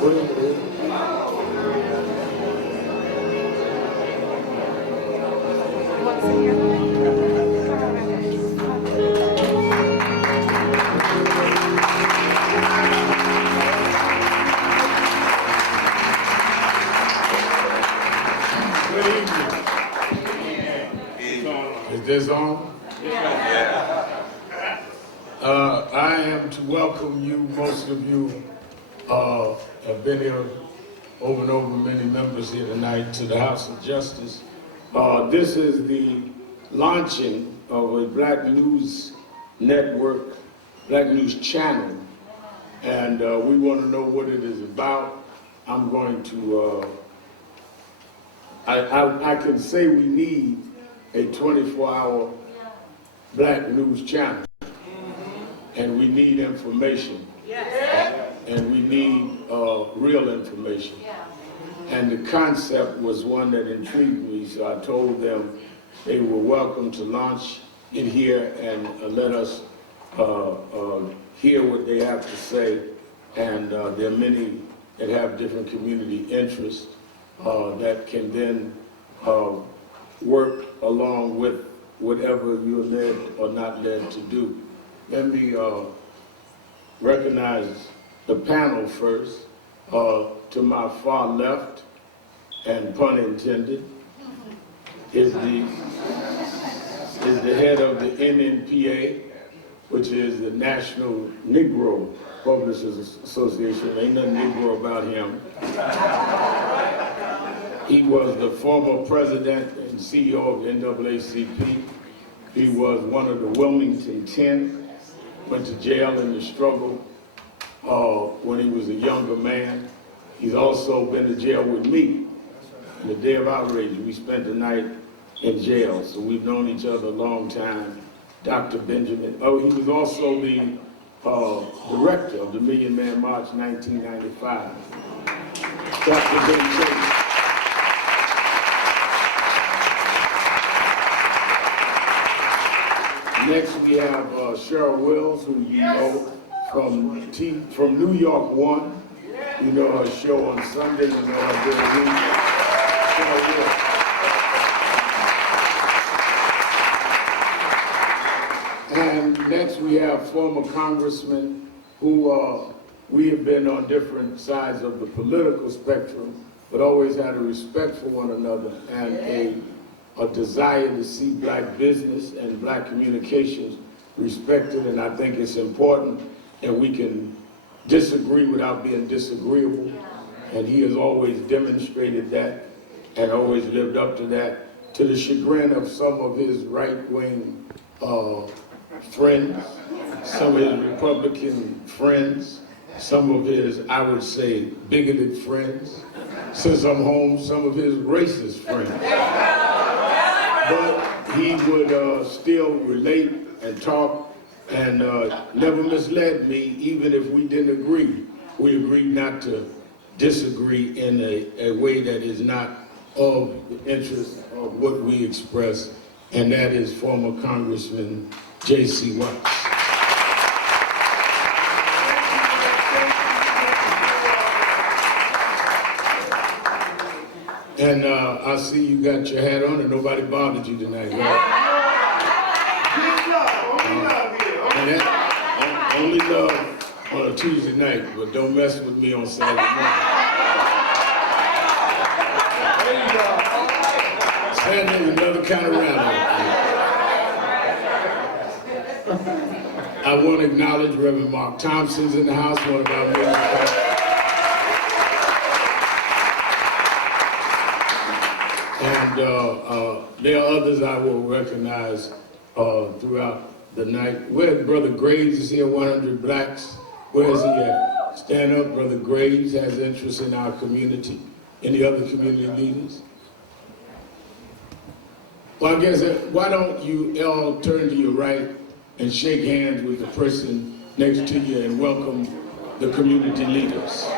Is this on? I am to welcome you. Most of you have been here over and over, many members here tonight, to the House of Justice. This is the launching of a Black News Network, Black News Channel, and we want to know what it is about. I'm going to, I can say we need a 24-hour Black News Channel, and we need information, and we need real information. And the concept was one that intrigued me, so I told them they were welcome to launch it here and let us hear what they have to say. And there are many that have different community interests that can then work along with whatever you're led or not led to do. Let me recognize the panel first. To my far left, and pun intended, is the head of the NNPA, which is the National Negro Publishers Association. Ain't nothing Negro about him. He was the former president and CEO of the NAACP. He was one of the Wilmington 10, went to jail in the struggle when he was a younger man. He's also been to jail with me. On the day of outrage, we spent the night in jail, so we've known each other a long time. Dr. Benjamin, he was also the director of the Million Man March 1995. Dr. Ben Next, we have Cheryl Wills, who you know from New York One. You know her show on Sunday, you know her during the week. And next we have former congressmen who we have been on different sides of the political spectrum, but always had a respect for one another and a desire to see Black business and Black communications respected. And I think it's important that we can disagree without being disagreeable, and he has always demonstrated that and always lived up to that, to the chagrin of some of his right-wing friends, some of his Republican friends, some of his, I would say, bigoted friends, since I'm home, some of his racist friends. But he would still relate and talk and never misled me, even if we didn't agree. We agreed not to disagree in a way that is not of the interest of what we express, and that is former Congressman J.C. Watts. And I see you got your hat on and nobody bothered you tonight, right? Only love on a Tuesday night, but don't mess with me on Saturday morning. Saturday is another kind of rally. I want to acknowledge Reverend Mark Thompson's in the house, one of our members. And there are others I will recognize throughout the night. Where Brother Graves is here, 100 Blacks. Where is he at? Stand up, Brother Graves has interest in our community. Any other community leaders? Well, I guess, why don't you all turn to your right and shake hands with the person next to you and welcome the community leaders.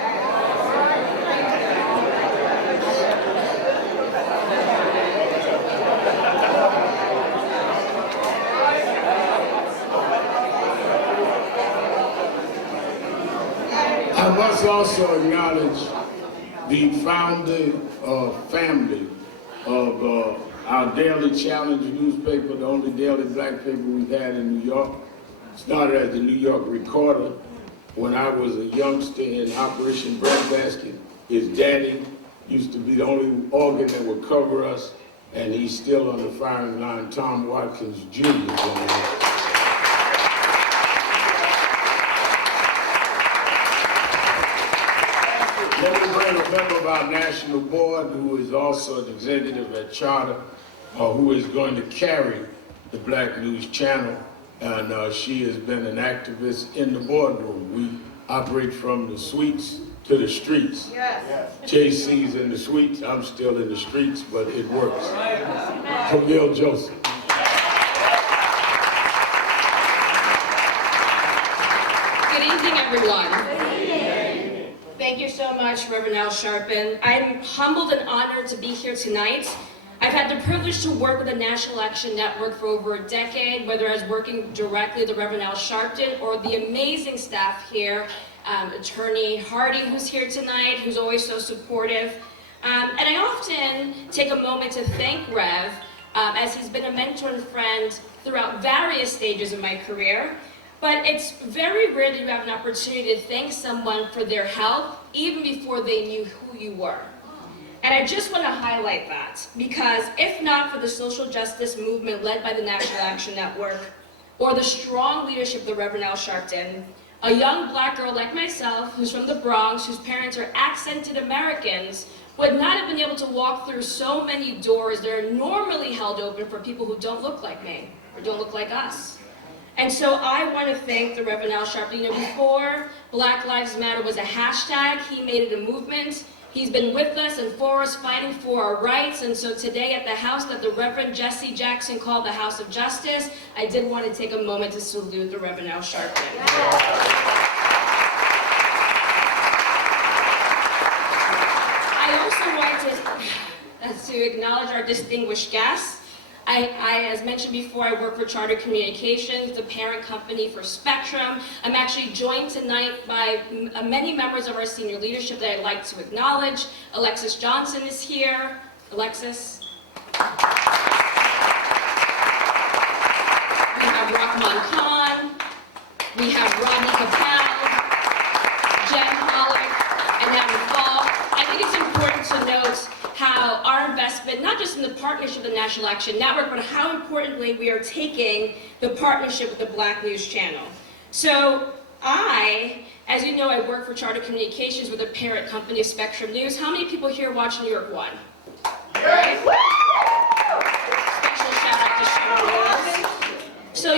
I must also acknowledge the founding family of our Daily Challenge newspaper, the only daily black paper we've had in New York. Started as the New York Recorder when I was a youngster in Operation Breadbasket. His daddy used to be the only organ that would cover us, and he's still on the firing line, Tom Watkins Jr. Then we bring a member of our national board who is also an executive at Charter, who is going to carry the Black News Channel, and she has been an activist in the boardroom. We operate from the suites to the streets. Yes. JC's in the suites, I'm still in the streets, but it works. Camille Joseph. Good evening, everyone. Thank you so much, Reverend Al Sharpton. I'm humbled and honored to be here tonight. I've had the privilege to work with the National Action Network for over a decade, whether I was working directly with Reverend Al Sharpton or the amazing staff here, Attorney Hardy, who's here tonight, who's always so supportive. And I often take a moment to thank Rev, as he's been a mentor and friend throughout various stages of my career. But it's very rare that you have an opportunity to thank someone for their help, even before they knew who you were. And I just want to highlight that, because if not for the social justice movement led by the National Action Network, or the strong leadership of the Reverend Al Sharpton, a young black girl like myself, who's from the Bronx, whose parents are accented Americans, would not have been able to walk through so many doors that are normally held open for people who don't look like me, or don't look like us. And so I want to thank the Reverend Al Sharpton. You know, before Black Lives Matter was a hashtag, he made it a movement. He's been with us and for us, fighting for our rights. And so today at the house that the Reverend Jesse Jackson called the House of Justice, I did want to take a moment to salute the Reverend Al Sharpton. I also wanted to acknowledge our distinguished guests. As mentioned before, I work for Charter Communications, the parent company for Spectrum. I'm actually joined tonight by many members of our senior leadership that I'd like to acknowledge. Alexis Johnson is here. Alexis. We have Rahman Khan. We have Rodney Capel, Jen Pollock, and Evan Fall. I think it's important to note how our investment, not just in the partnership with the National Action Network, but how importantly we are taking the partnership with the Black News Channel. So as you know, I work for Charter Communications with a parent company of Spectrum News. How many people here watch New York One? Right? Special shout out to Cheryl Wills. So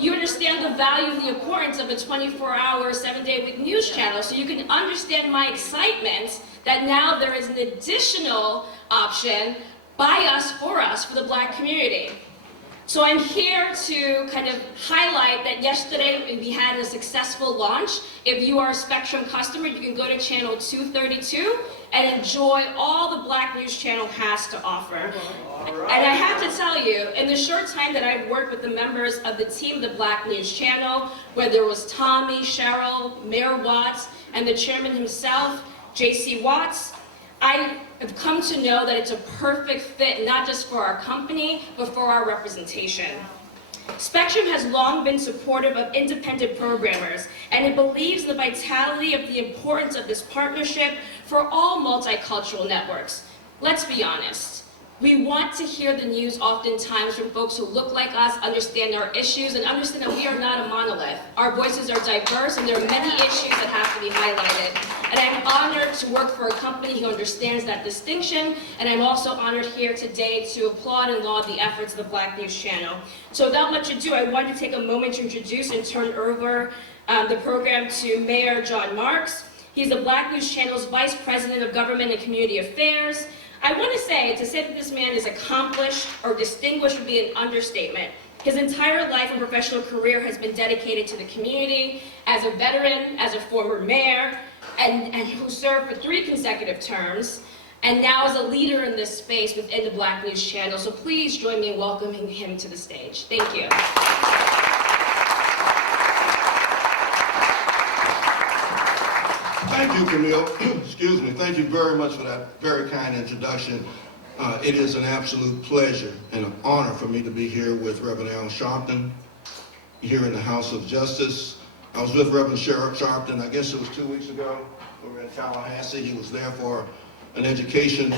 you understand the value and the importance of a 24-hour, 7-day-a-week news channel. So you can understand my excitement that now there is an additional option by us, for the Black community. So I'm here to kind of highlight that yesterday we had a successful launch. If you are a Spectrum customer, you can go to channel 232 and enjoy all the Black News Channel has to offer. And I have to tell you, in the short time that I've worked with the members of the team of the Black News Channel, whether it was Tommy, Cheryl, Mayor Watts, and the chairman himself, J.C. Watts, I have come to know that it's a perfect fit, not just for our company, but for our representation. Spectrum has long been supportive of independent programmers, and it believes in the vitality of the importance of this partnership for all multicultural networks. Let's be honest. We want to hear the news oftentimes from folks who look like us, understand our issues, and understand that we are not a monolith. Our voices are diverse, and there are many issues that have to be highlighted. And I'm honored to work for a company who understands that distinction, and I'm also honored here today to applaud and laud the efforts of the Black News Channel. So without much ado, I wanted to take a moment to introduce and turn over the program to Mayor John Marks. He's the Black News Channel's Vice President of Government and Community Affairs. I want to say that this man is accomplished or distinguished would be an understatement. His entire life and professional career has been dedicated to the community as a veteran, as a former mayor, and who served for 3 consecutive terms, and now as a leader in this space within the Black News Channel. So please join me in welcoming him to the stage. Thank you. Thank you, Camille. Excuse me. Thank you very much for that very kind introduction. It is an absolute pleasure and an honor for me to be here with Reverend Al Sharpton here in the House of Justice. I was with Reverend Sheriff Sharpton, I guess it was 2 weeks ago. We were in Tallahassee. He was there for an education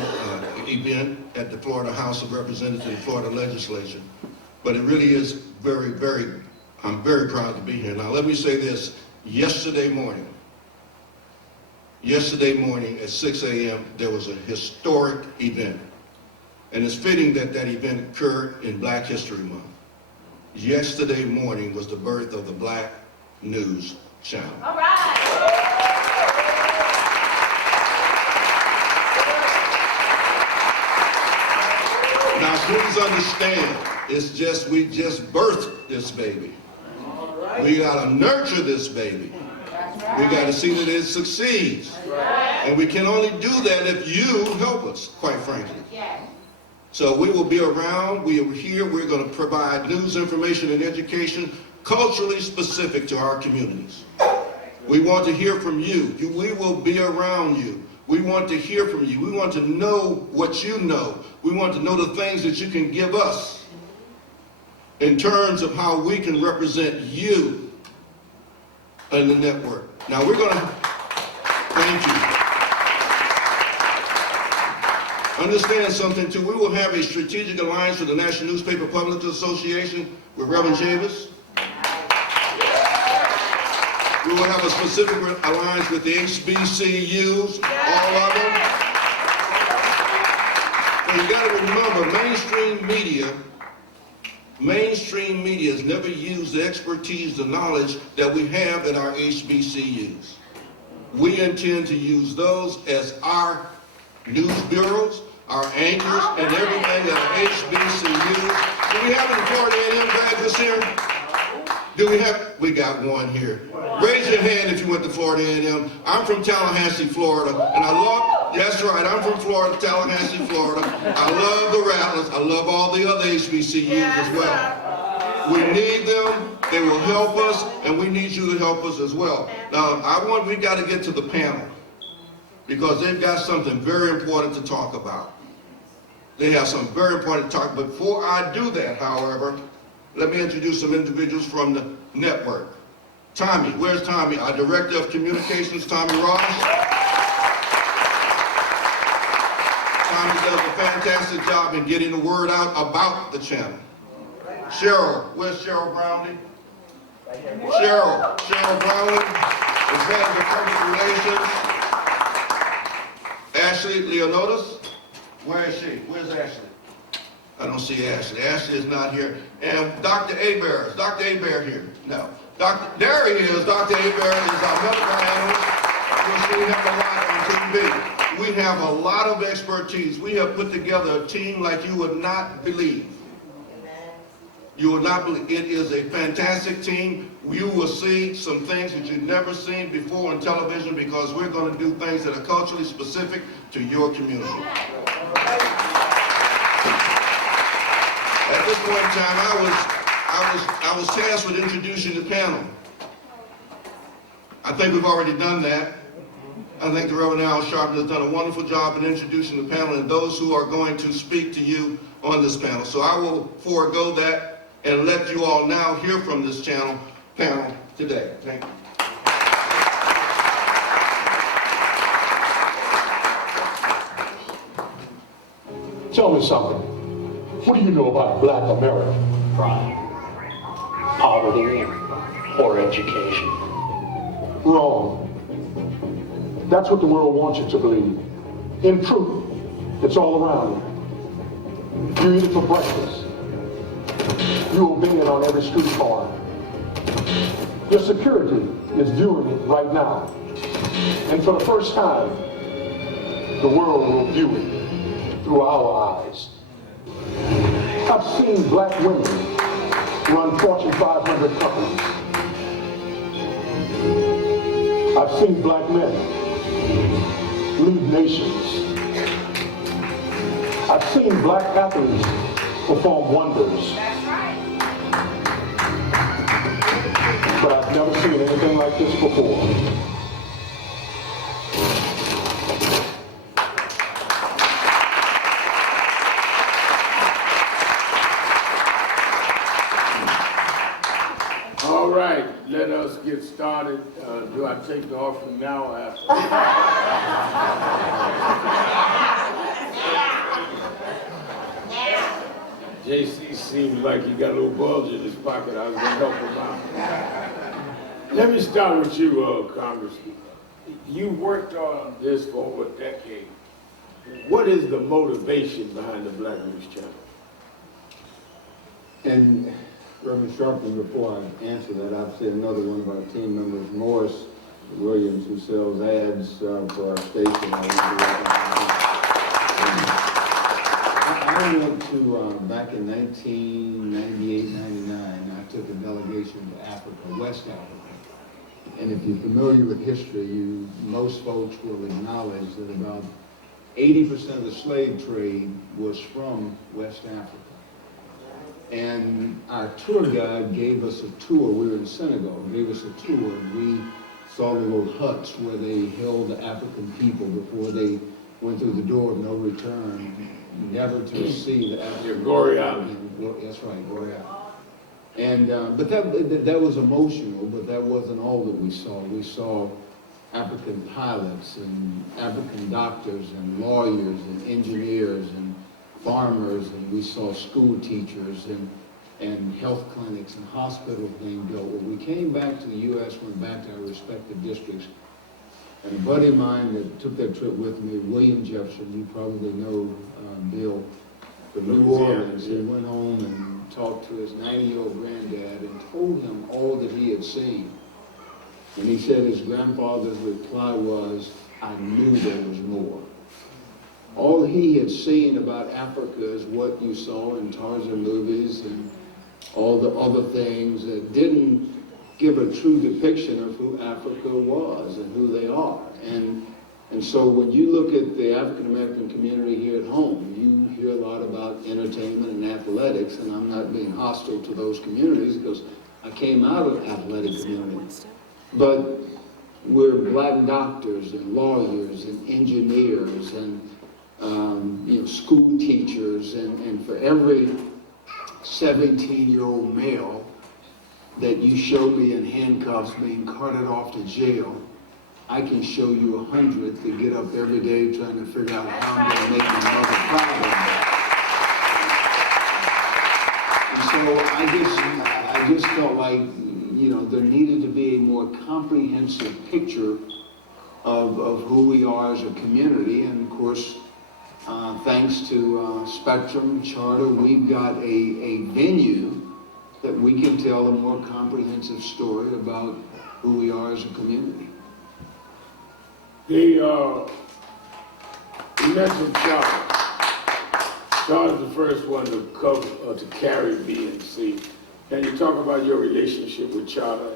event at the Florida House of Representatives, Florida Legislature. But it really is I'm very proud to be here. Now let me say this, yesterday morning at 6 a.m., there was a historic event. And it's fitting that that event occurred in Black History Month. Yesterday morning was the birth of the Black News Channel. All right. Now please understand, we just birthed this baby. We gotta nurture this baby. We gotta see that it succeeds. And we can only do that if you help us, quite frankly. So we will be around, we are here, we're gonna provide news, information, and education culturally specific to our communities. We want to hear from you. We will be around you. We want to hear from you. We want to know what you know. We want to know the things that you can give us in terms of how we can represent you in the network. Now we're going to, thank you. Understand something too, we will have a strategic alliance with the National Newspaper Publishers Association with Reverend Chavis. We will have a specific alliance with the HBCUs, all of them. But you got to remember, mainstream media has never used the expertise, the knowledge that we have at our HBCUs. We intend to use those as our news bureaus, our anchors, and everything at our HBCUs. Do we have any Florida A&M graduates here? Do we have? We got one here. Raise your hand if you went to Florida A&M. I'm from Tallahassee, Florida, and I love, that's right, I'm from Florida, Tallahassee, Florida. I love the Rattlers. I love all the other HBCUs as well. We need them, they will help us, and we need you to help us as well. Now, we got to get to the panel, because they've got something very important to talk about. They have something very important to talk about. Before I do that, however, let me introduce some individuals from the network. Tommy, where's Tommy? Our Director of Communications, Tommy Ross. Tommy does a fantastic job in getting the word out about the channel. Cheryl, where's Cheryl Brownlee? Cheryl Brownlee is head of public relations. Ashley Leonidas, where is she? Where's Ashley? I don't see Ashley. Ashley is not here. And Dr. Hebert. Is Dr. Hebert here? No. There he is. Dr. Hebert is our medical analyst, which we have a lot on TV. We have a lot of expertise. We have put together a team like you would not believe. You would not believe. It is a fantastic team. You will see some things that you've never seen before on television, because we're going to do things that are culturally specific to your community. At this point in time, I was tasked with introducing the panel. I think we've already done that. I think the Reverend Al Sharpton has done a wonderful job in introducing the panel and those who are going to speak to you on this panel. So I will forego that and let you all now hear from this panel today. Thank you. Tell me something. What do you know about Black America? Crime, poverty, and poor education. Wrong. That's what the world wants you to believe. In truth, it's all around you. You eat it for breakfast. You obey it on every street corner. Your security is viewing it right now. And for the first time, the world will view it through our eyes. I've seen black women run Fortune 500 companies. I've seen black men lead nations. I've seen black athletes perform wonders. But I've never seen anything like this before. All right, let us get started. Do I take the offering now or after? JC seems like he got a little bulge in his pocket. I was gonna help him out. Let me start with you, Congressman. You worked on this for over a decade. What is the motivation behind the Black News Channel? And Reverend Sharpton, before I answer that, I've seen another one of our team members, Morris Williams, who sells ads for our station. I went to, back in 1998, 99, I took a delegation to Africa, West Africa. And if you're familiar with history, most folks will acknowledge that about 80% of the slave trade was from West Africa. And our tour guide gave us a tour. We were in Senegal, gave us a tour. We saw the little huts where they held the African people before they went through the door of no return, never to see the African. That's right, Goriah. And but that was emotional. But that wasn't all that we saw. We saw African pilots and African doctors and lawyers and engineers and farmers, and we saw school teachers and health clinics and hospitals being built. When we came back to the U.S., went back to our respective districts, and a buddy of mine that took that trip with me, William Jefferson, you probably know Bill, from New Orleans, he went home and talked to his 90-year-old granddad and told him all that he had seen. And he said his grandfather's reply was, "I knew there was more." All he had seen about Africa is what you saw in Tarzan movies and all the other things that didn't give a true depiction of who Africa was and who they are. And so when you look at the African American community here at home, you hear a lot about entertainment and athletics, and I'm not being hostile to those communities because I came out of athletic communities. But we're black doctors and lawyers and engineers and school teachers, and for every 17-year-old male that you show me in handcuffs being carted off to jail, I can show you 100 that get up every day trying to figure out how I'm going to make my mother proud of me. And so I just felt like, there needed to be a more comprehensive picture of who we are as a community. And of course, thanks to Spectrum Charter, we've got a venue that we can tell a more comprehensive story about who we are as a community. You mentioned Charter. Charter's the first one to carry BNC. Can you talk about your relationship with Charter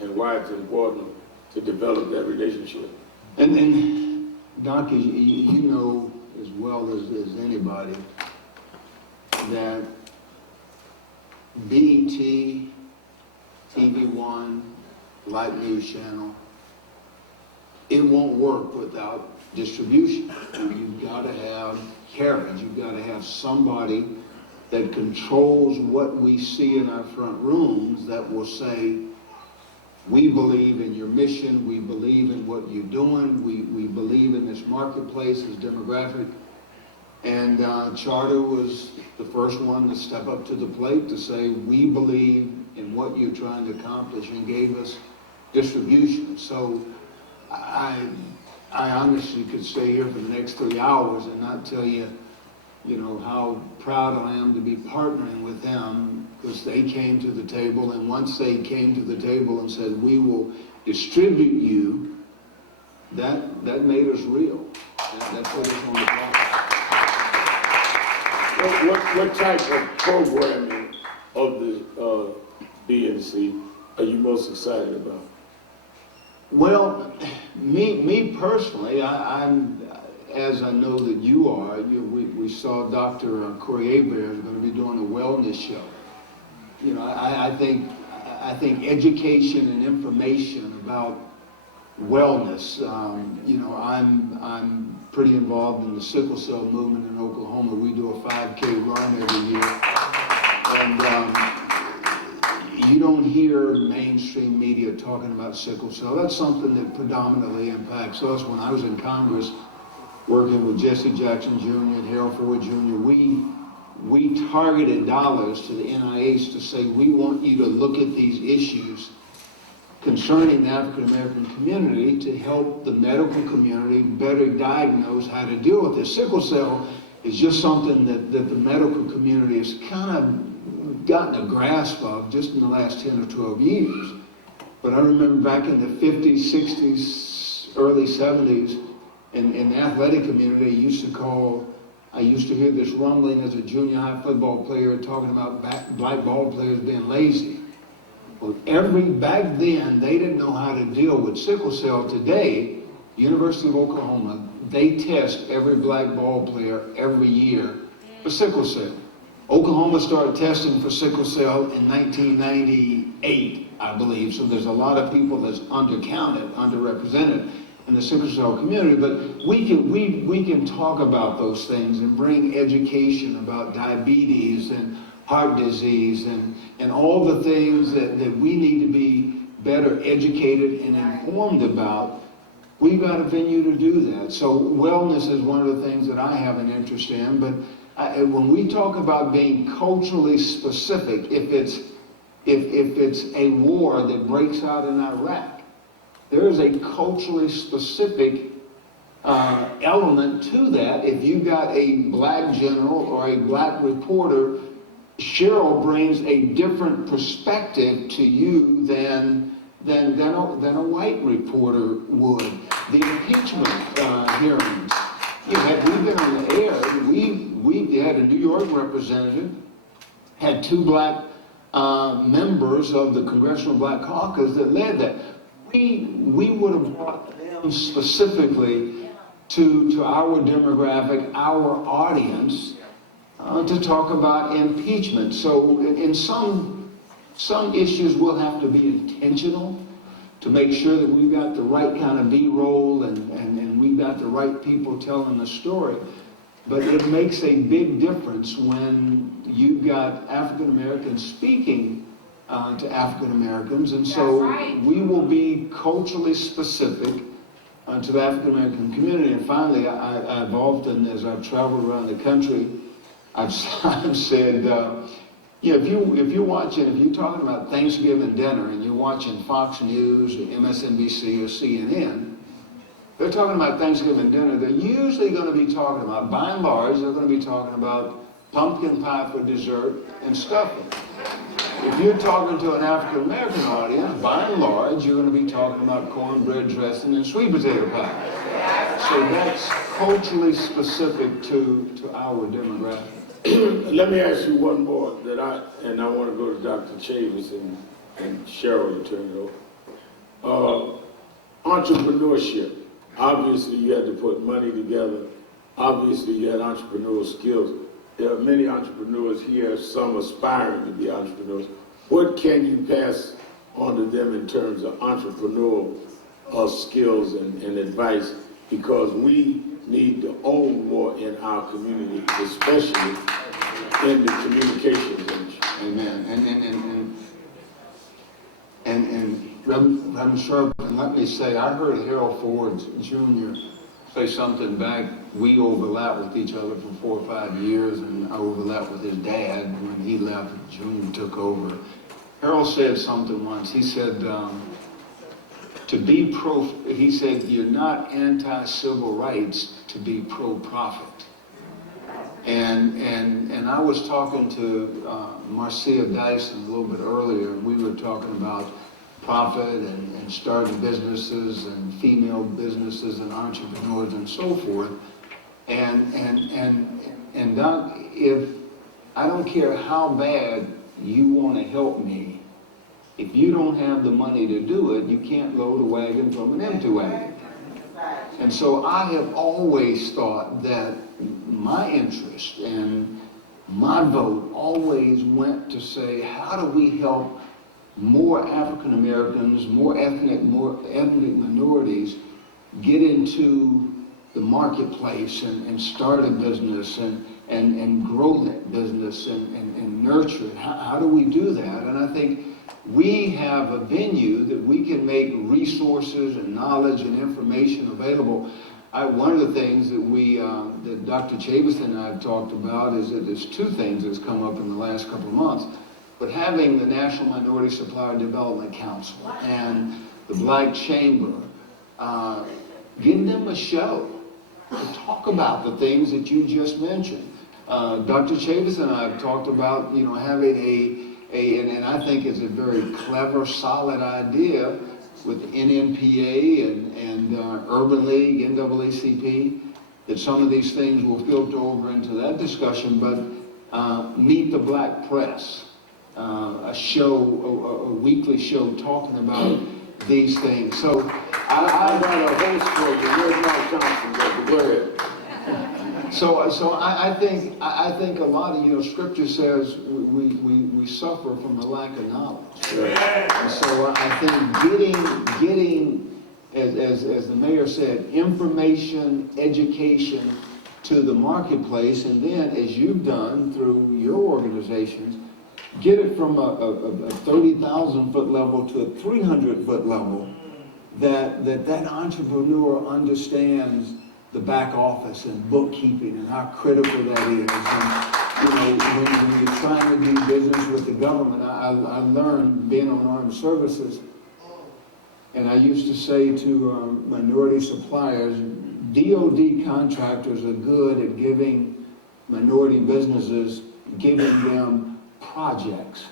and why it's important to develop that relationship? And Doc, you know as well as anybody that BET, TV One, Black News Channel, it won't work without distribution. You've got to have carriage. You've got to have somebody that controls what we see in our front rooms that will say, we believe in your mission, we believe in what you're doing, we believe in this marketplace, this demographic. And Charter was the first one to step up to the plate to say, we believe in what you're trying to accomplish, and gave us distribution. So I honestly could stay here for the next 3 hours and not tell you, how proud I am to be partnering with them, because they came to the table, and once they came to the table and said, we will distribute you, that made us real. That put us on the block. What type of programming of the BNC are you most excited about? Well, me personally, I'm as I know that you are. We saw Dr. Corey Hebert is going to be doing a wellness show. I think education and information about wellness. I'm pretty involved in the sickle cell movement in Oklahoma. We do a 5K run every year, and you don't hear mainstream media talking about sickle cell. That's something that predominantly impacts us. When I was in Congress working with Jesse Jackson Jr. and Harold Ford Jr., we targeted dollars to the NIH to say, we want you to look at these issues concerning the African American community to help the medical community better diagnose how to deal with this. Sickle cell is just something that the medical community has kind of gotten a grasp of just in the last 10 or 12 years. But I remember back in the 50s, 60s, early 70s, in the athletic community, I used to hear this rumbling as a junior high football player talking about black ball players being lazy. Well, back then, they didn't know how to deal with sickle cell. Today, University of Oklahoma, they test every black ball player every year for sickle cell. Oklahoma started testing for sickle cell in 1998, I believe, so there's a lot of people that's undercounted, underrepresented in the sickle cell community, but we can talk about those things and bring education about diabetes and heart disease and all the things that we need to be better educated and informed about. We've got a venue to do that. So wellness is one of the things that I have an interest in, but when we talk about being culturally specific, if it's a war that breaks out in Iraq, there is a culturally specific element to that. If you've got a black general or a black reporter, Cheryl brings a different perspective to you than a white reporter would. The impeachment hearings, had we been on the air, we had a New York representative, had two black members of the Congressional Black Caucus that led that. We would have brought them specifically to our demographic, our audience, to talk about impeachment. So in some issues we'll have to be intentional to make sure that we've got the right kind of B-roll and we've got the right people telling the story. But it makes a big difference when you've got African Americans speaking to African Americans, and so we will be culturally specific to the African American community. And finally, I've often, as I've traveled around the country, I've said, if you're talking about Thanksgiving dinner and you're watching Fox News or MSNBC or CNN, they're talking about Thanksgiving dinner, they're usually going to be talking about, by and large, they're going to be talking about pumpkin pie for dessert and stuffing. If you're talking to an African American audience, by and large, you're going to be talking about cornbread dressing and sweet potato pie. So that's culturally specific to our demographic. Let me ask you one more and I want to go to Dr. Chavis and Cheryl, you turn it over. Entrepreneurship. Obviously, you had to put money together. Obviously, you had entrepreneurial skills. There are many entrepreneurs here, some aspiring to be entrepreneurs. What can you pass on to them in terms of entrepreneurial skills and advice? Because we need to own more in our community, especially in the communications industry. Amen. And Reverend Sherman, let me say, I heard Harold Ford Jr. say something back. We overlapped with each other for 4 or 5 years, and I overlapped with his dad when he left and Junior took over. Harold said something once. He said, he said, you're not anti-civil rights to be pro-profit. And I was talking to Marcia Dyson a little bit earlier, and we were talking about profit and starting businesses and female businesses and entrepreneurs and so forth. And Doc, if I don't care how bad you want to help me, if you don't have the money to do it, you can't load a wagon from an empty wagon. And so I have always thought that my interest and my vote always went to say, how do we help more African Americans, more ethnic minorities get into the marketplace and start a business and grow that business and nurture it? How do we do that? And I think we have a venue that we can make resources and knowledge and information available. One of the things that that Dr. Chavison and I have talked about is that there's two things that's come up in the last couple of months. But having the National Minority Supplier Development Council and the Black Chamber, give them a show to talk about the things that you just mentioned. Dr. Chavis and I have talked about, having and I think it's a very clever, solid idea with the NMPA and Urban League, NAACP, that some of these things will filter over into that discussion, but Meet the Black Press, a weekly show talking about these things. So I got a host for you. Where's Mark Johnson? Go ahead. So I think a lot of, Scripture says we suffer from a lack of knowledge. And so I think getting, as the mayor said, information, education to the marketplace, and then as you've done through your organizations, get it from a 30,000 foot level to a 300 foot level, that entrepreneur understands the back office and bookkeeping and how critical that is. And, when you're trying to do business with the government, I learned being on armed services, and I used to say to minority suppliers, DOD contractors are good at giving minority businesses, giving them projects.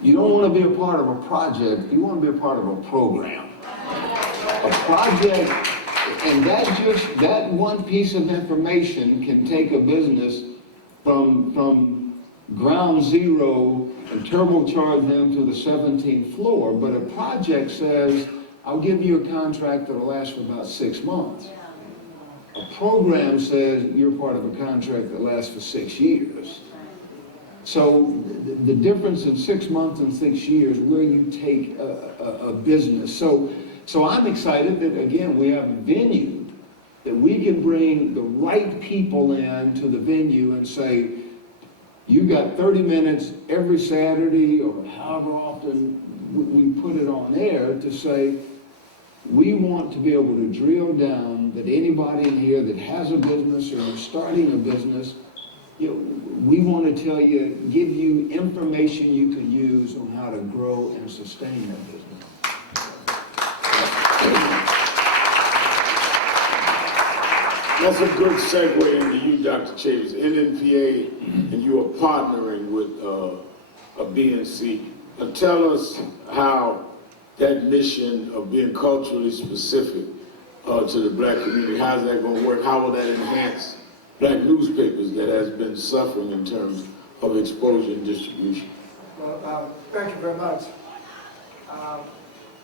You don't want to be a part of a project, you want to be a part of a program. A project, and that one piece of information can take a business from ground zero and turbocharge them to the 17th floor, but a project says, I'll give you a contract that'll last for about 6 months. A program says you're part of a contract that lasts for 6 years. So the difference in 6 months and 6 years, where you take a business. So I'm excited that, again, we have a venue that we can bring the right people in to the venue and say, you got 30 minutes every Saturday or however often we put it on air to say, we want to be able to drill down that anybody in here that has a business or is starting a business, we want to tell you, give you information you can use on how to grow and sustain that business. That's a good segue into you, Dr. Chavis. NNPA, and you are partnering with a BNC. Now tell us how that mission of being culturally specific to the black community, how's that going to work? How will that enhance black newspapers that has been suffering in terms of exposure and distribution? Well, thank you very much.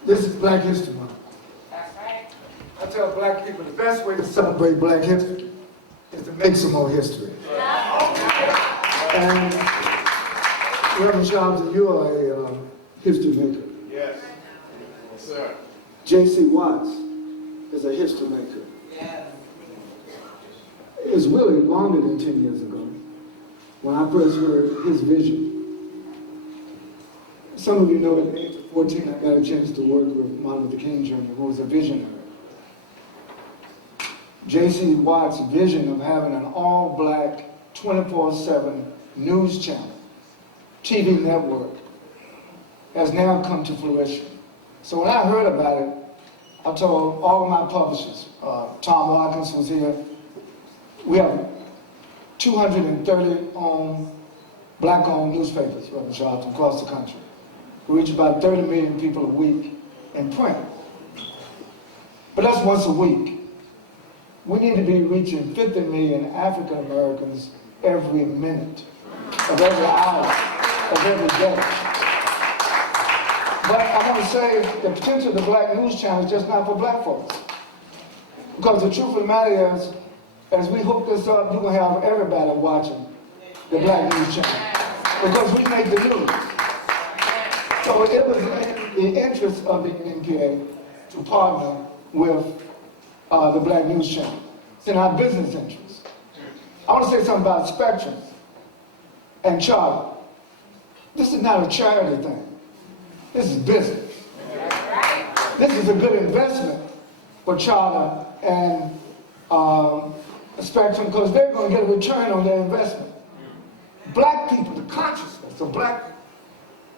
This is Black History Month. That's right. I tell black people the best way to celebrate black history is to make some more history. And Reverend Charles, you are a history maker. Yes, sir. J.C. Watts is a history maker. It was really longer than 10 years ago when I first heard his vision. Some of you know at the age of 14, I got a chance to work with Martin Luther King Jr., who was a visionary. J.C. Watts' vision of having an all-black, 24/7 news channel, TV network, has now come to fruition. So when I heard about it, I told all of my publishers, Tom Watkins was here, we have 230 black-owned newspapers, Reverend Charles, across the country. We reach about 30 million people a week in print. But that's once a week. We need to be reaching 50 million African Americans every minute, of every hour, of every day. But I want to say the potential of the black news channel is just not for black folks. Because the truth of the matter is, as we hook this up, you're going to have everybody watching the black news channel. Because we make the news. So it was in the interest of the NPA to partner with the Black News Channel. It's in our business interest. I want to say something about Spectrum and Charter. This is not a charity thing. This is business. This is a good investment for Charter and Spectrum because they're going to get a return on their investment. Black people, the consciousness of black people,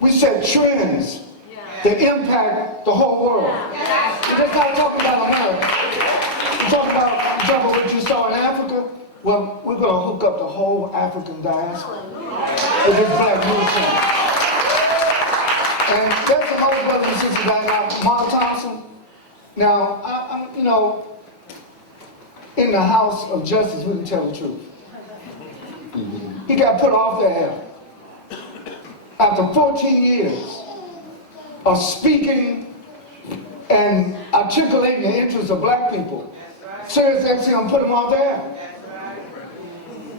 we set trends that impact the whole world. We're just not talking about America. We're talking about what you saw in Africa. Well, we're going to hook up the whole African diaspora with this black news channel. And there's some other brothers and sisters right now. Mark Thompson. Now, I'm, you know, in the House of Justice, we can tell the truth. He got put off the air after 14 years of speaking and articulating the interests of black people. Sirius XM put him off the air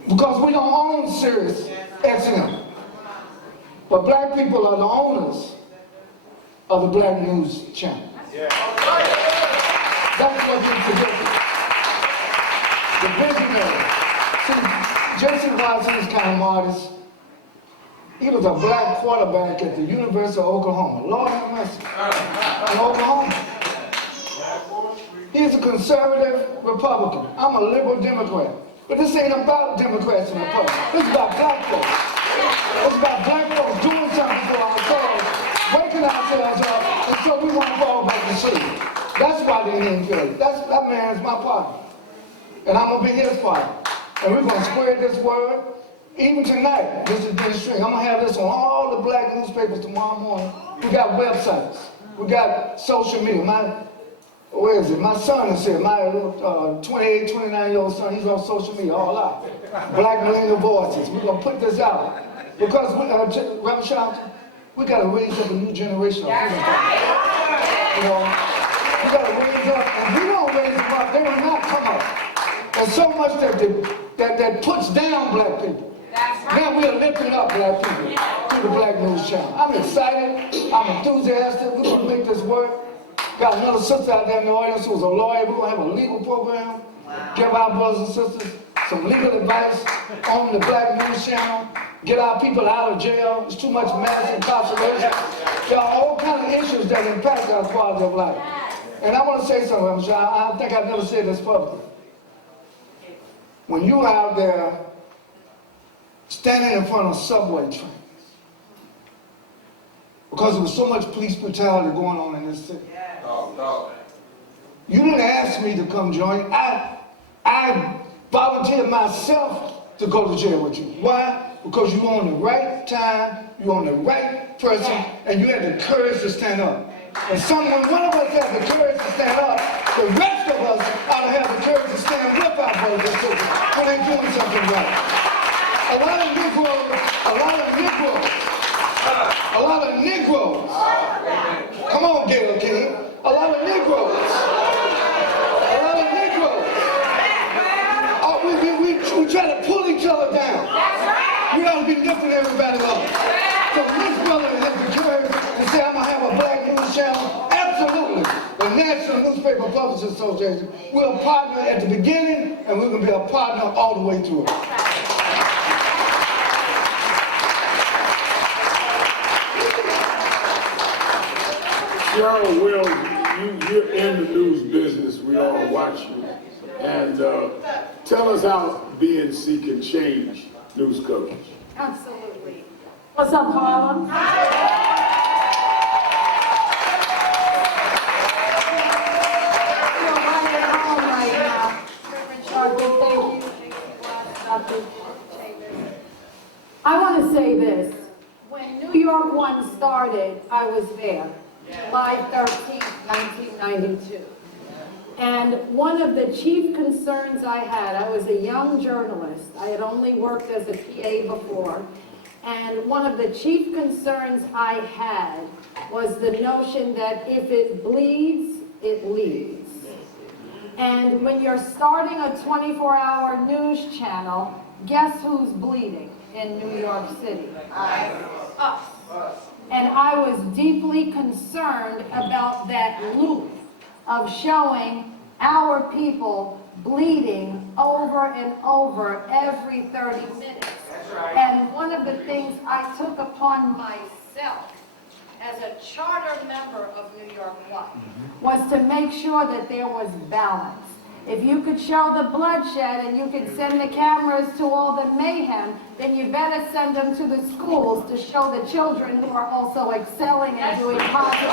because we don't own Sirius XM. But black people are the owners of the Black News Channel. That's what we predicted. The visionary. See, Jesse Watson is kind of modest. He was a black quarterback at the University of Oklahoma. Lord have mercy. In Oklahoma. He's a conservative Republican. I'm a liberal Democrat. But this ain't about Democrats and Republicans. This is about black folks. It's about black folks doing something for ourselves, waking ourselves up, and so we want to fall back to sleep. That's why they didn't kill it. That man is my partner. And I'm going to be his partner. And we're going to spread this word. Even tonight, this is this string. I'm going to have this on all the black newspapers tomorrow morning. We got websites. We got social media. Where is it? My son is here. My 28, 29-year-old son, he's on social media all out. Black Millennial Voices. We're going to put this out. Because, Reverend Shelton, we got to raise up a new generation of freedom fighters. You know, we got to raise up. If we don't raise them up, they will not come up. There's so much that puts down black people. Now we are lifting up black people through the Black News Channel. I'm excited. I'm enthusiastic. We're going to make this work. Got another sister out there in the audience who's a lawyer. We're going to have a legal program. Give our brothers and sisters some legal advice on the Black News Channel. Get our people out of jail. There's too much mass incarceration. There are all kinds of issues that impact our quality of life. And I want to say something, I think I've never said this publicly. When you're out there standing in front of subway trains, because there was so much police brutality going on in this city. You didn't ask me to come join. I volunteered myself to go to jail with you. Why? Because you were on the right time, you were on the right person, and you had the courage to stand up. And when one of us has the courage to stand up, the rest of us ought to have the courage to stand with our brothers and sisters when they're doing something right. A lot of Negroes, come on, Gayle King, a lot of Negroes, we try to pull each other down. We ought to be lifting everybody up. So this brother has the courage to say, I'm going to have a Black News Channel. Absolutely. The National Newspaper Publishers Association, we're a partner at the beginning, and we're going to be a partner all the way through it. Cheryl Wills, you're in the news business. We all watch you. And tell us how BNC can change news coverage. Absolutely. What's up, Harlem? I want to say this. When New York One started, I was there, July 13th, 1992. And one of the chief concerns I was a young journalist. I had only worked as a PA before. And one of the chief concerns I had was the notion that if it bleeds, it leads. And when you're starting a 24-hour news channel, guess who's bleeding in New York City? Us. And I was deeply concerned about that loop of showing our people bleeding over and over every 30 minutes. And one of the things I took upon myself as a charter member of New York One was to make sure that there was balance. If you could show the bloodshed and you could send the cameras to all the mayhem, then you better send them to the schools to show the children who are also excelling and doing positive.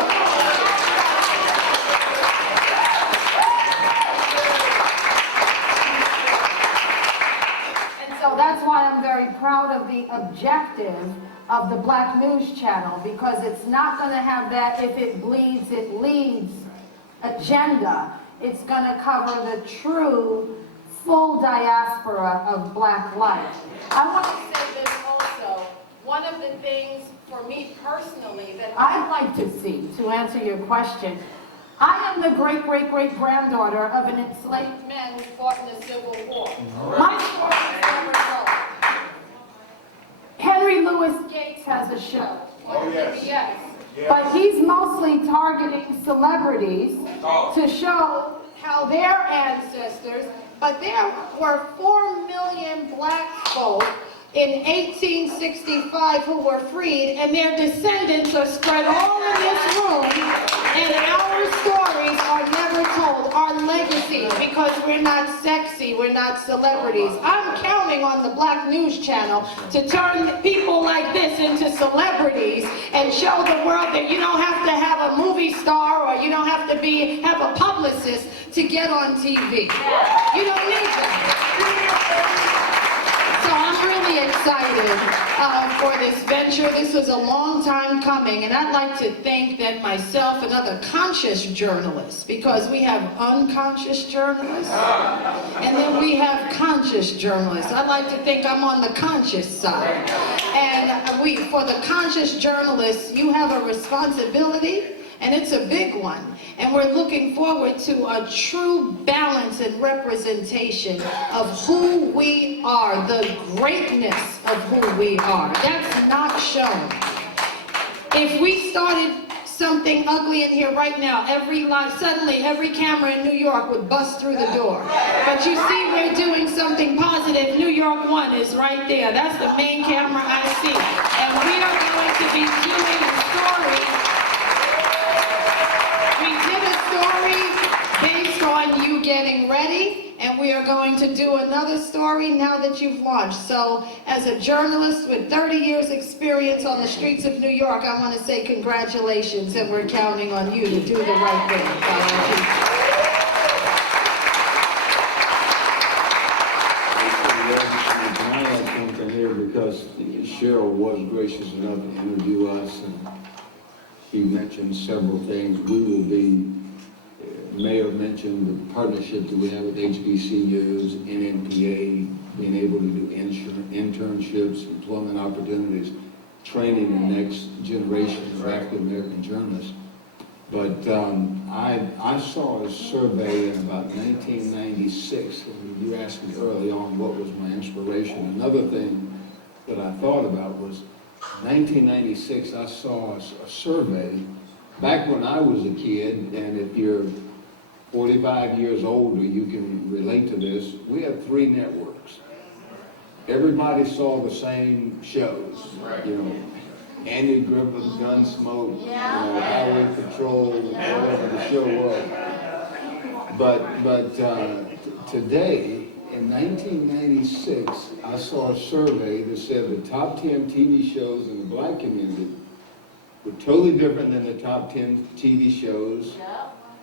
And so that's why I'm very proud of the objective of the Black News Channel, because it's not going to have that if it bleeds, it leads agenda. It's going to cover the true, full diaspora of Black life. I want to say this also. One of the things for me personally that I'd like to see, to answer your question, I am the great-great-great-granddaughter of an enslaved man who fought in the Civil War. My story is never told. Henry Louis Gates has a show. Oh, yes. Yes. But he's mostly targeting celebrities to show how their ancestors, but there were 4 million black folk in 1865 who were freed, and their descendants are spread all in this room, and our stories are never told, our legacies, because we're not sexy, we're not celebrities. I'm counting on the Black News Channel to turn people like this into celebrities and show the world that you don't have to have a movie star or you don't have to have a publicist to get on TV. You don't need that. So I'm really excited for this venture. This was a long time coming, and I'd like to thank then myself and other conscious journalists, because we have unconscious journalists, and then we have conscious journalists. I'd like to think I'm on the conscious side. And for the conscious journalists, you have a responsibility, and it's a big one. And we're looking forward to a true balance and representation of who we are, the greatness of who we are. That's not shown. If we started something ugly in here right now, suddenly every camera in New York would bust through the door. But you see, we're doing something positive. New York One is right there. That's the main camera I see. And we are going to be doing a story. We did a story based on you getting ready, and we are going to do another story now that you've launched. So as a journalist with 30 years experience on the streets of New York, I want to say congratulations, and we're counting on you to do the right thing. Can I add something here, because Cheryl was gracious enough to interview us, and she mentioned several things. We will be, Mayor mentioned the partnership that we have with HBCUs, NNPA, being able to do internships, employment opportunities, training the next generation of African American journalists. But I saw a survey in about 1996, and you asked me early on what was my inspiration. Another thing that I thought about was 1996, I saw a survey back when I was a kid, and if you're 45 years older, you can relate to this. We had 3 networks. Everybody saw the same shows. Right. You know, Andy Griffith, Gunsmoke, Highway Patrol, whatever the show was. But today, in 1996, I saw a survey that said the top 10 TV shows in the black community were totally different than the top 10 TV shows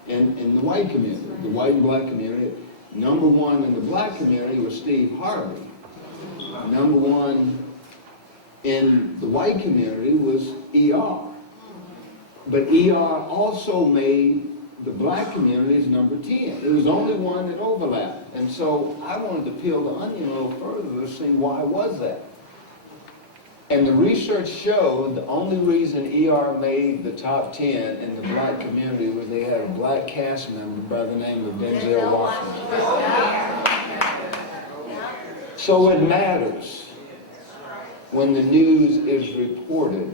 in the white community, the white and black community. Number 1 in the black community was Steve Harvey. Number 1 in the white community was ER. But ER also made the black community's number 10. It was only one that overlapped. And so I wanted to peel the onion a little further to see why was that. And the research showed the only reason ER made the top 10 in the black community was they had a black cast member by the name of Denzel Washington. So it matters when the news is reported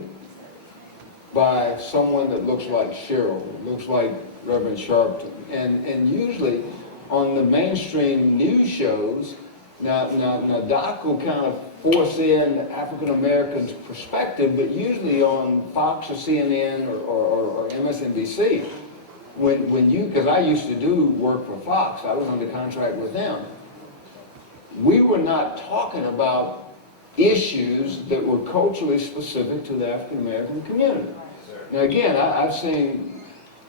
by someone that looks like Cheryl, looks like Reverend Sharpton. And usually on the mainstream news shows, now Doc will kind of force in African Americans' perspective, but usually on Fox or CNN or MSNBC. When you, because I used to do work for Fox, I was under contract with them. We were not talking about issues that were culturally specific to the African American community. Now again, I've seen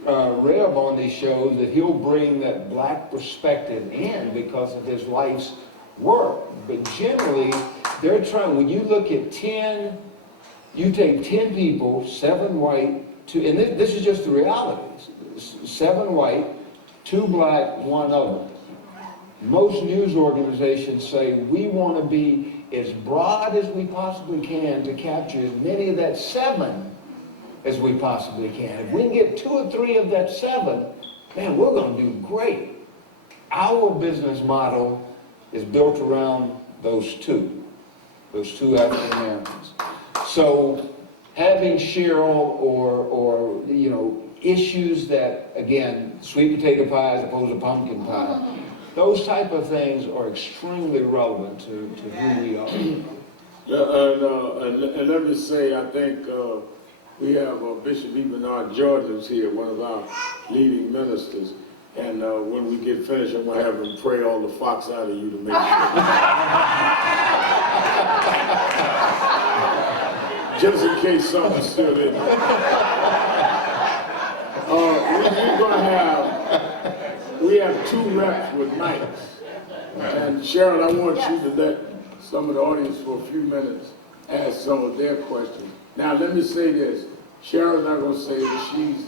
Rev on these shows that he'll bring that black perspective in because of his life's work. But generally, they're trying, when you look at 10, you take 10 people, 7 white, 2, and this is just the realities. 7 white, 2 black, 1 other. Most news organizations say we want to be as broad as we possibly can to capture as many of that 7 as we possibly can. If we can get 2 or 3 of that 7, man, we're going to do great. Our business model is built around those two African Americans. So having Cheryl or you know, issues that, again, sweet potato pie as opposed to pumpkin pie, those type of things are extremely relevant to who we are. And let me say, I think we have Bishop E. Bernard Jordan who's here, one of our leading ministers. And when we get finished, I'm going to have him pray all the fox out of you to make sure. Just in case something's still in there. We're going to have, we have 2 reps with mics. And Sharon, I want you to let some of the audience for a few minutes ask some of their questions. Now, let me say this. Sharon's not going to say that she's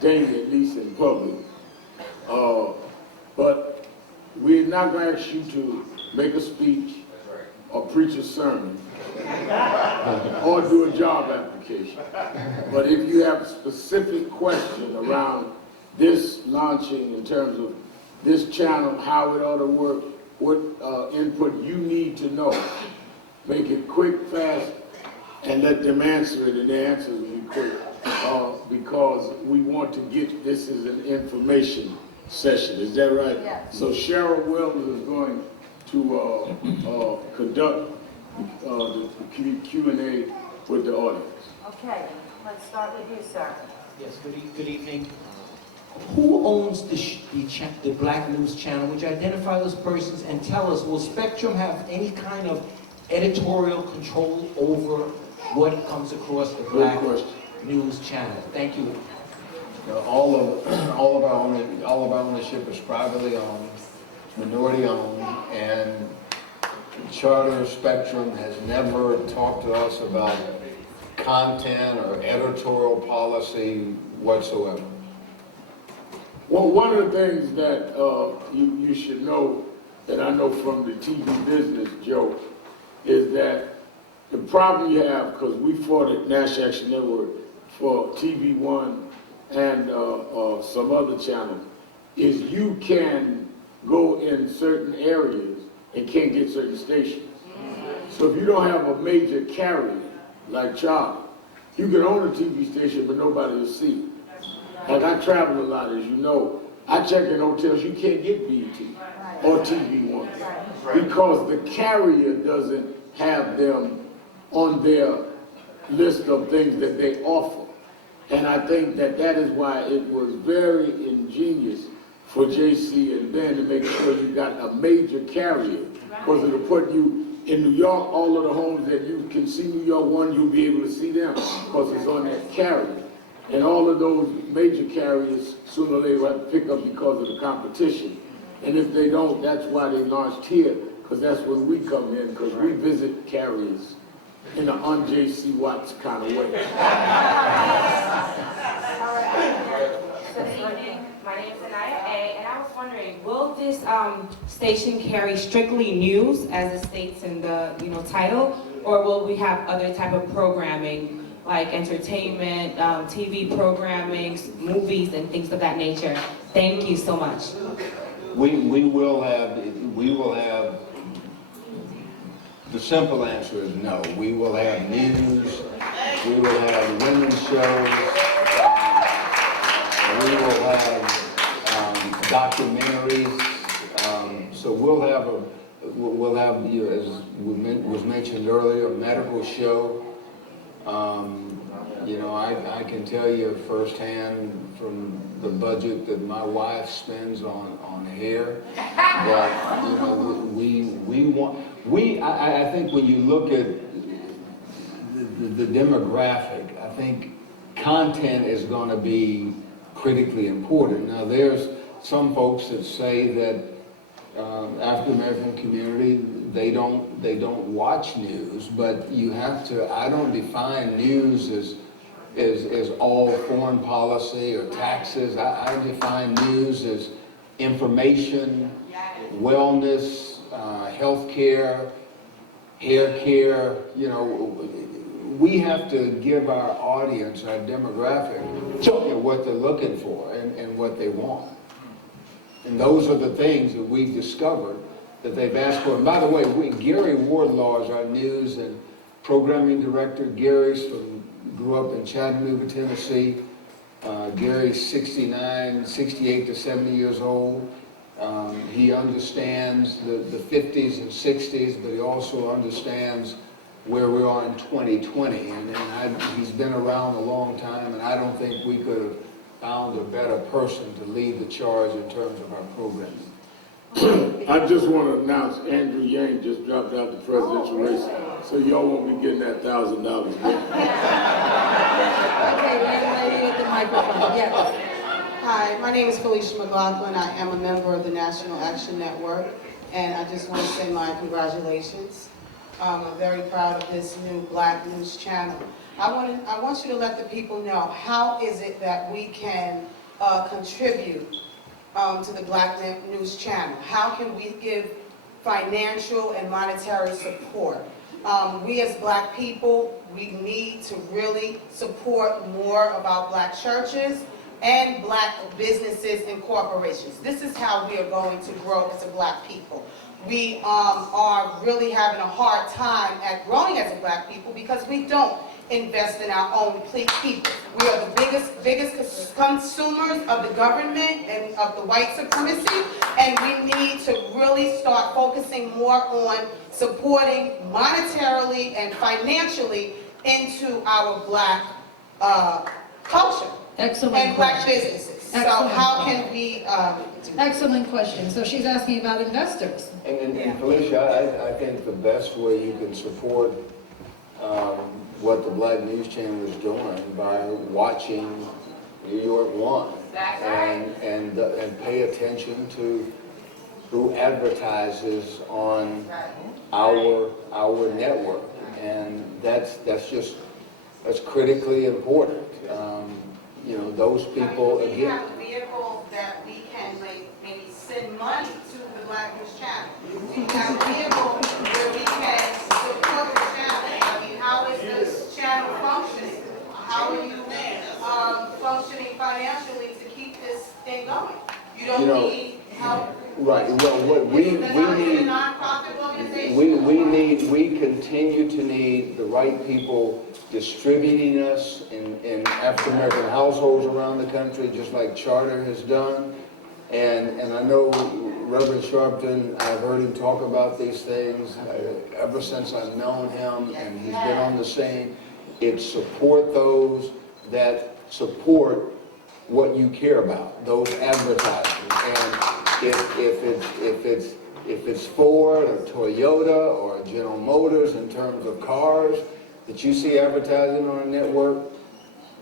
dating, at least in public. But we're not going to ask you to make a speech or preach a sermon or do a job application. But if you have a specific question around this launching in terms of this channel, how it ought to work, what input you need to know, make it quick, fast, and let them answer it, and the answers will be quick. Because we want to get, this is an information session, is that right? Yes. So Cheryl Wells is going to conduct the Q&A with the audience. Okay, let's start with you, sir. Yes, good evening. Who owns the Black News Channel? Would you identify those persons and tell us, will Spectrum have any kind of editorial control over what comes across the Black News Channel? Thank you. All of our ownership is privately owned, minority owned, and Charter Spectrum has never talked to us about content or editorial policy whatsoever. Well, one of the things that you should know, that I know from the TV business, Joe, is that the problem you have, because we fought at National Action Network for TV One and some other channels, is you can go in certain areas and can't get certain stations. So if you don't have a major carrier, like Charter, you can own a TV station, but nobody will see it. Like I travel a lot, as you know. I check in hotels, you can't get BET or TV One because the carrier doesn't have them on their list of things that they offer. And I think that is why it was very ingenious for JC and Ben to make sure you got a major carrier, because it'll put you in New York. All of the homes that you can see New York One, you'll be able to see them because it's on that carrier. And all of those major carriers, sooner or later, will have to pick up because of the competition. And if they don't, that's why they launched here, because that's when we come in, because we visit carriers in an un-J.C. Watts kind of way. Good evening. My name is Anaya A, and I was wondering, will this station carry strictly news, as it states in the title, or will we have other type of programming, like entertainment, TV programming, movies, and things of that nature? Thank you so much. We will have, the simple answer is no. We will have news, we will have women's shows, we will have documentaries, so we'll have we'll have, as was mentioned earlier, a medical show. I can tell you firsthand from the budget that my wife spends on hair, that, I think when you look at the demographic, I think content is going to be critically important. Now, there's some folks that say that African American community, they don't watch news, but you have to, I don't define news as all foreign policy or taxes. I define news as information, wellness, health care, hair care. We have to give our audience, our demographic, what they're looking for and what they want. And those are the things that we've discovered that they've asked for. And by the way, Gary Wardlaw is our news and programming director. Grew up in Chattanooga, Tennessee. Gary's 68 to 70 years old. He understands the 50s and 60s, but he also understands where we are in 2020. And he's been around a long time, and I don't think we could have found a better person to lead the charge in terms of our programming. I just want to announce Andrew Yang just dropped out the presidential race, so y'all won't be getting that $1,000. Okay, young lady at the microphone, yes. Hi, my name is Felicia McLaughlin. I am a member of the National Action Network, and I just want to say my congratulations. I'm very proud of this new Black News channel. I want you to let the people know, how is it that we can contribute to the Black News channel? How can we give financial and monetary support? We as Black people, we need to really support more about Black churches and Black businesses and corporations. This is how we are going to grow as a Black people. We are really having a hard time at growing as a Black people because we don't invest in our own people. We are the biggest consumers of the government and of the white supremacy, and we need to really start focusing more on supporting monetarily and financially into our Black culture. Excellent and Black question. businesses. Excellent. So how can we Excellent question. So she's asking about investors. And Felicia, I think the best way you can support what the Black News Channel is doing by watching New York One and pay attention to who advertises on our network, and that's critically important. Those people we again. have vehicles that we can maybe send money to the Black News Channel. We have vehicles where we can support the channel. I mean, how is this channel functioning? How are you functioning financially to keep this thing going? You don't need help. Right. Well, what we need, we continue to need the right people distributing us in African American households around the country, just like Charter has done. And I know Reverend Sharpton, I've heard him talk about these things ever since I've known him, and he's been on the scene. It's support those that support what you care about, those advertisers. And if it's Ford or Toyota or General Motors in terms of cars that you see advertising on a network,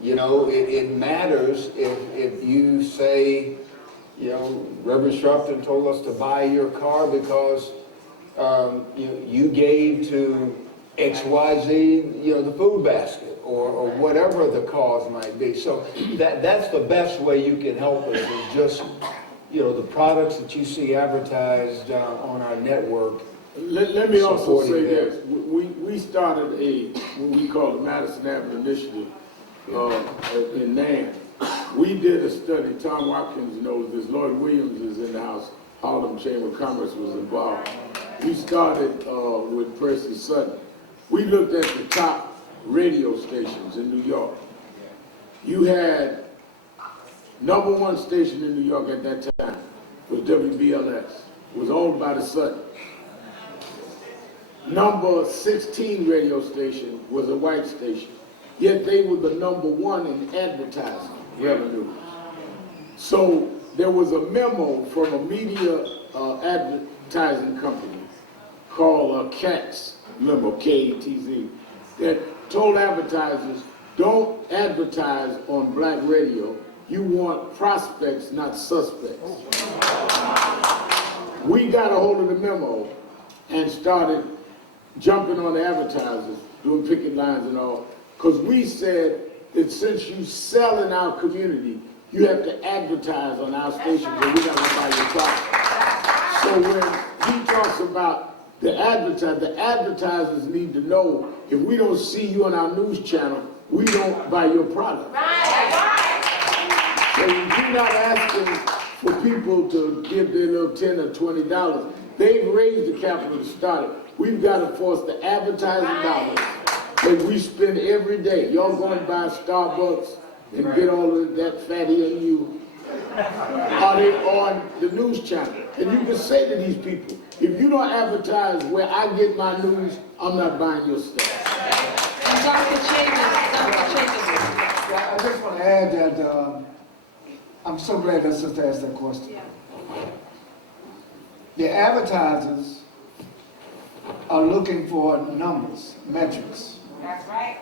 it matters if you say, Reverend Sharpton told us to buy your car because you gave to XYZ, the food basket or whatever the cause might be. So that's the best way you can help us, is just the products that you see advertised on our network. Let me also say this. We started what we call the Madison Avenue Initiative in NAM. We did a study. Tom Watkins knows this. Lloyd Williams is in the house. Harlem Chamber of Commerce was involved. We started with Percy Sutton. We looked at the top radio stations in New York. You had #1 station in New York at that time was WBLS. It was owned by the Sutton. number 16 radio station was a white station, yet they were the number one in advertising revenue. So there was a memo from a media advertising company called Katz, remember K-A-T-Z, that told advertisers, don't advertise on black radio. You want prospects, not suspects. We got a hold of the memo and started jumping on the advertisers, doing picket lines and all, because we said that since you sell in our community, you have to advertise on our station, but we got to buy your product. So when he talks about the advertisers need to know if we don't see you on our news channel, we don't buy your product. So we're not asking for people to give their little $10 or $20. They've raised the capital to start it. We've got to force the advertising dollars that we spend every day. Y'all going to buy Starbucks and get all of that fatty in you. Are they on the news channel? And you can say to these people, if you don't advertise where I get my news, I'm not buying your stuff. And Dr. Chambers. Yeah, I just want to add that I'm so glad that sister asked that question. The advertisers are looking for numbers, metrics. That's right.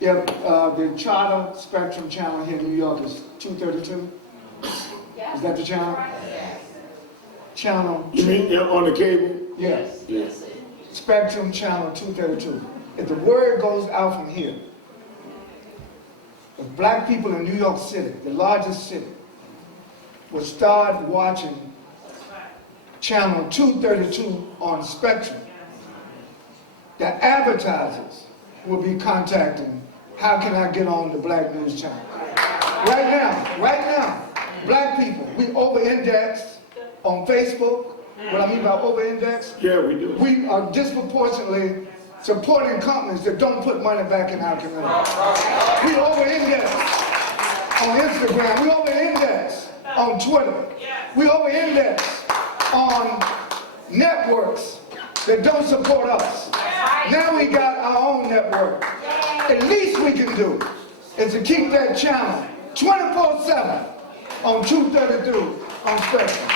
If the Charter Spectrum channel here in New York is 232, is that the channel? Channel. You mean on the cable? Yes. Yes. Spectrum channel 232. If the word goes out from here, if black people in New York City, the largest city, would start watching channel 232 on Spectrum, the advertisers will be contacting, how can I get on the black news channel? Right now, black people, we over-index on Facebook. What I mean by over-index? Yeah, we do. We are disproportionately supporting companies that don't put money back in our community. We over-index on Instagram. We over-index on Twitter. We over-index on networks that don't support us. Now we got our own network. At least we can do is to keep that channel 24/7 on 232 on Spectrum.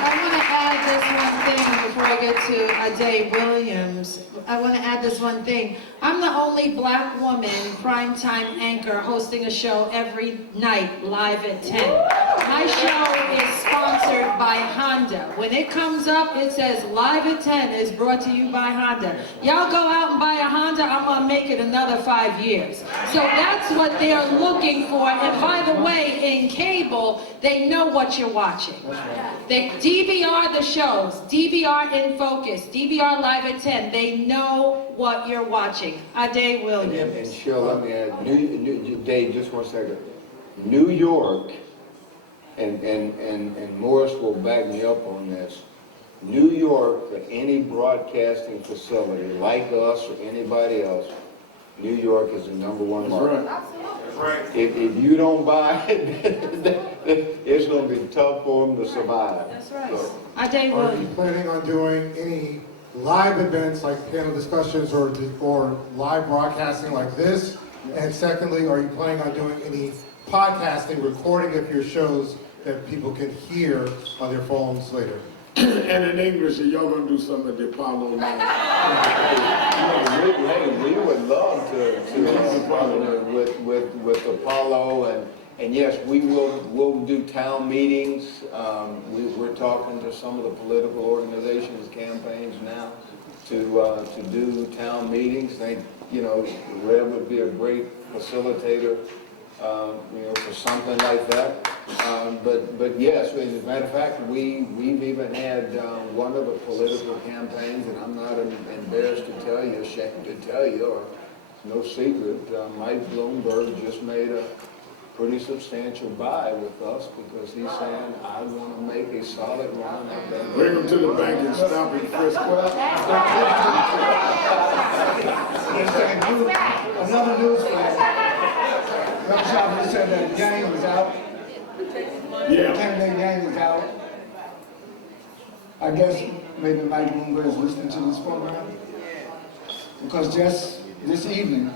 I want to add this one thing before I get to Ade Williams. I want to add this one thing. I'm the only black woman primetime anchor hosting a show every night live at 10. My show is sponsored by Honda. When it comes up, it says live at 10 is brought to you by Honda. Y'all go out and buy a Honda, I'm going to make it another 5 years. So that's what they're looking for. And by the way, in cable, they know what you're watching. They DVR the shows, DVR in focus, DVR live at 10. They know what you're watching. Ade Williams. And Cheryl, let me add, Dave, just 1 second. New York, and Morris will back me up on this. New York, for any broadcasting facility like us or anybody else, New York is the #1 market. That's right. If you don't buy it, it's going to be tough for them to survive. That's right. So, Ade Are you Williams. planning on doing any live events like panel discussions or live broadcasting like this? And secondly, are you planning on doing any podcasting, recording of your shows that people can hear on their phones later? And in English, y'all gonna do something at the Apollo line. we would love to partner with Apollo, and yes, we'll do town meetings. We're talking to some of the political organizations, campaigns now to do town meetings. They, Rev would be a great facilitator, for something like that. But yes, as a matter of fact, we've even had one of the political campaigns, and I'm not embarrassed to tell you, ashamed to tell you, or it's no secret, Mike Bloomberg just made a pretty substantial buy with us because he's saying, I want to make a solid run at that. Bring them to the bank and stop it first. Another news flash. Young Chopper said that game was out. Yeah. Candidate gang is out. I guess maybe Mike Bloomberg is listening to this program. Because just this evening,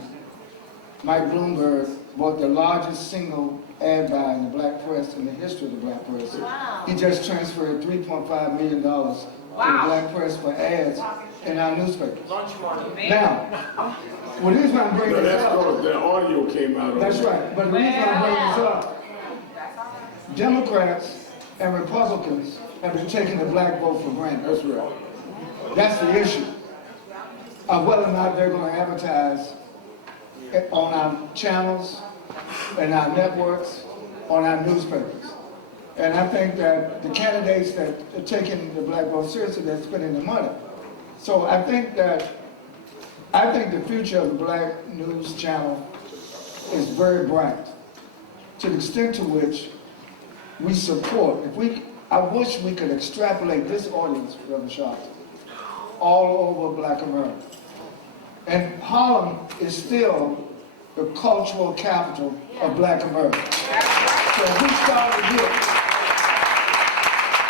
Mike Bloomberg bought the largest single ad buy in the black press in the history of the black press. Wow. He just transferred $3.5 million to the black press for ads in our newspapers. Now, the reason I'm bringing No, this that's up, because the audio came out of that's it. right, but the reason I'm bringing this up, Democrats and Republicans have been taking the black vote for granted. That's right. That's the issue of whether or not they're going to advertise on our channels, and our networks, on our newspapers. And I think that the candidates that are taking the black vote seriously, they're spending the money. So I think the future of the black news channel is very bright, to the extent to which we support. I wish we could extrapolate this audience, Reverend Sharpton, all over black America. And Harlem is still the cultural capital of black America. So if we started here,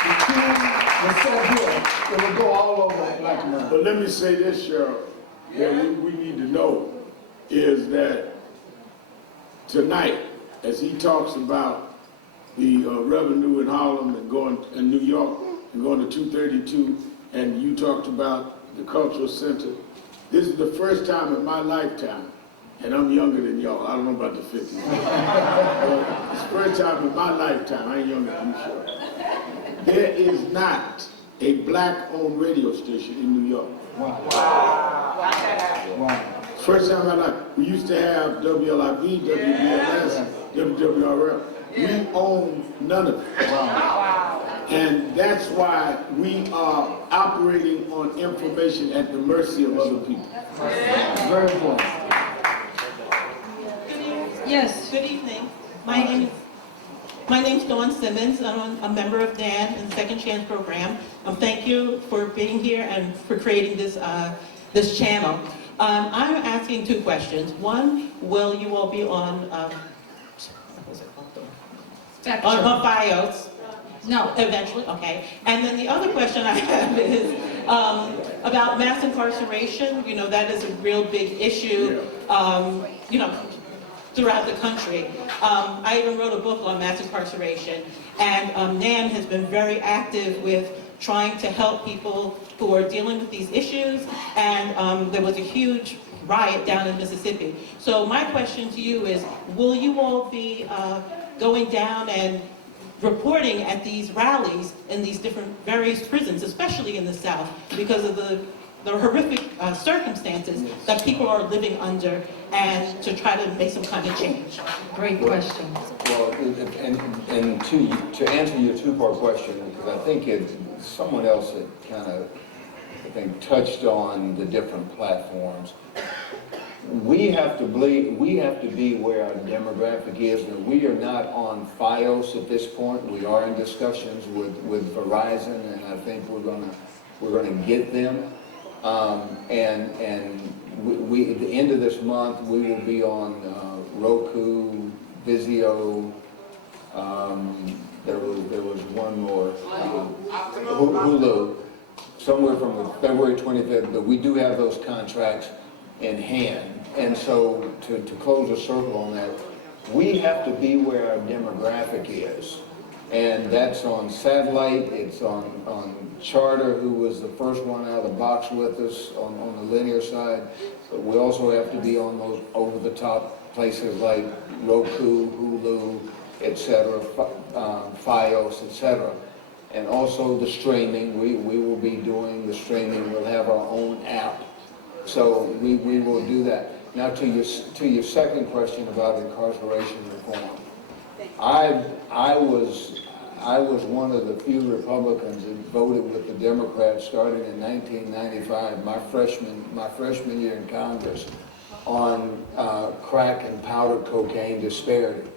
the team was so good, it would go all over black America. But let me say this, Cheryl, that we need to know is that tonight, as he talks about the revenue in Harlem and going in New York and going to 232, and you talked about the cultural center. This is the first time in my lifetime, and I'm younger than y'all, I don't know about the 50s. But it's the first time in my lifetime, I ain't younger than you, sure. There is not a black-owned radio station in New York. Wow. First time in my life. We used to have WLIB, WBLS, WWRL. We own none of it. And that's why we are operating on information at the mercy of other people. Very important. Yes. Good evening. My name's Dawn Simmons. I'm a member of DAN and Second Chance Program. Thank you for being here and for creating this channel. I'm asking two questions. One, will you all be on BIOS? No. Eventually, okay. And then the other question I have is about mass incarceration. You know, that is a real big issue, you know, throughout the country. I even wrote a book on mass incarceration, and NAN has been very active with trying to help people who are dealing with these issues, and there was a huge riot down in Mississippi. So my question to you is, will you all be going down and reporting at these rallies in these different various prisons, especially in the South, because of the horrific circumstances that people are living under, and to try to make some kind of change? Great question. Well, and to answer your two-part question, because I think someone else had kind of, I think, touched on the different platforms. We have to be where our demographic is, and we are not on FiOS at this point. We are in discussions with Verizon, and I think we're gonna get them. And we at the end of this month, we will be on Roku, Vizio. There was one more, Hulu, somewhere from February 25th. But we do have those contracts in hand. And so to close a circle on that, we have to be where our demographic is. And that's on satellite, it's on Charter, who was the first one out of the box with us on the linear side. But we also have to be on those over-the-top places like Roku, Hulu, etc., FiOS, etc. And also the streaming, we will be doing the streaming, we'll have our own app. So we will do that. Now to your second question about incarceration reform. I was one of the few Republicans that voted with the Democrats starting in 1995, my freshman year in Congress, on crack and powder cocaine disparity.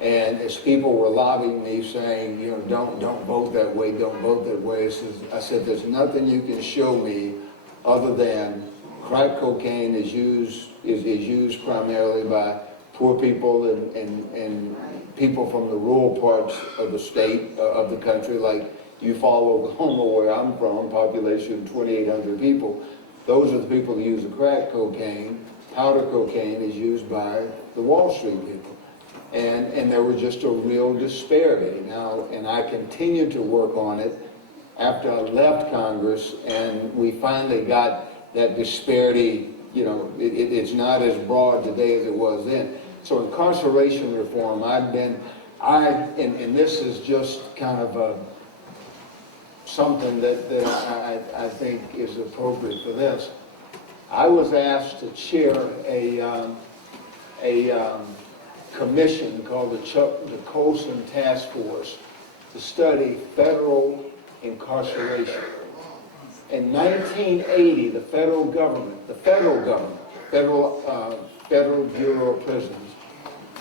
And as people were lobbying me saying, you know, don't vote that way, don't vote that way, I said, there's nothing you can show me other than crack cocaine is used primarily by poor people and people from the rural parts of the state, of the country, like Eufaula, Oklahoma, where I'm from, population 2,800 people. Those are the people that use the crack cocaine. Powder cocaine is used by the Wall Street people. And there was just a real disparity. Now, and I continued to work on it after I left Congress, and we finally got that disparity, you know, it's not as broad today as it was then. So incarceration reform, and this is just kind of something that I think is appropriate for this. I was asked to chair a commission called the Colson Task Force to study federal incarceration. In 1980, the Federal Bureau of Prisons,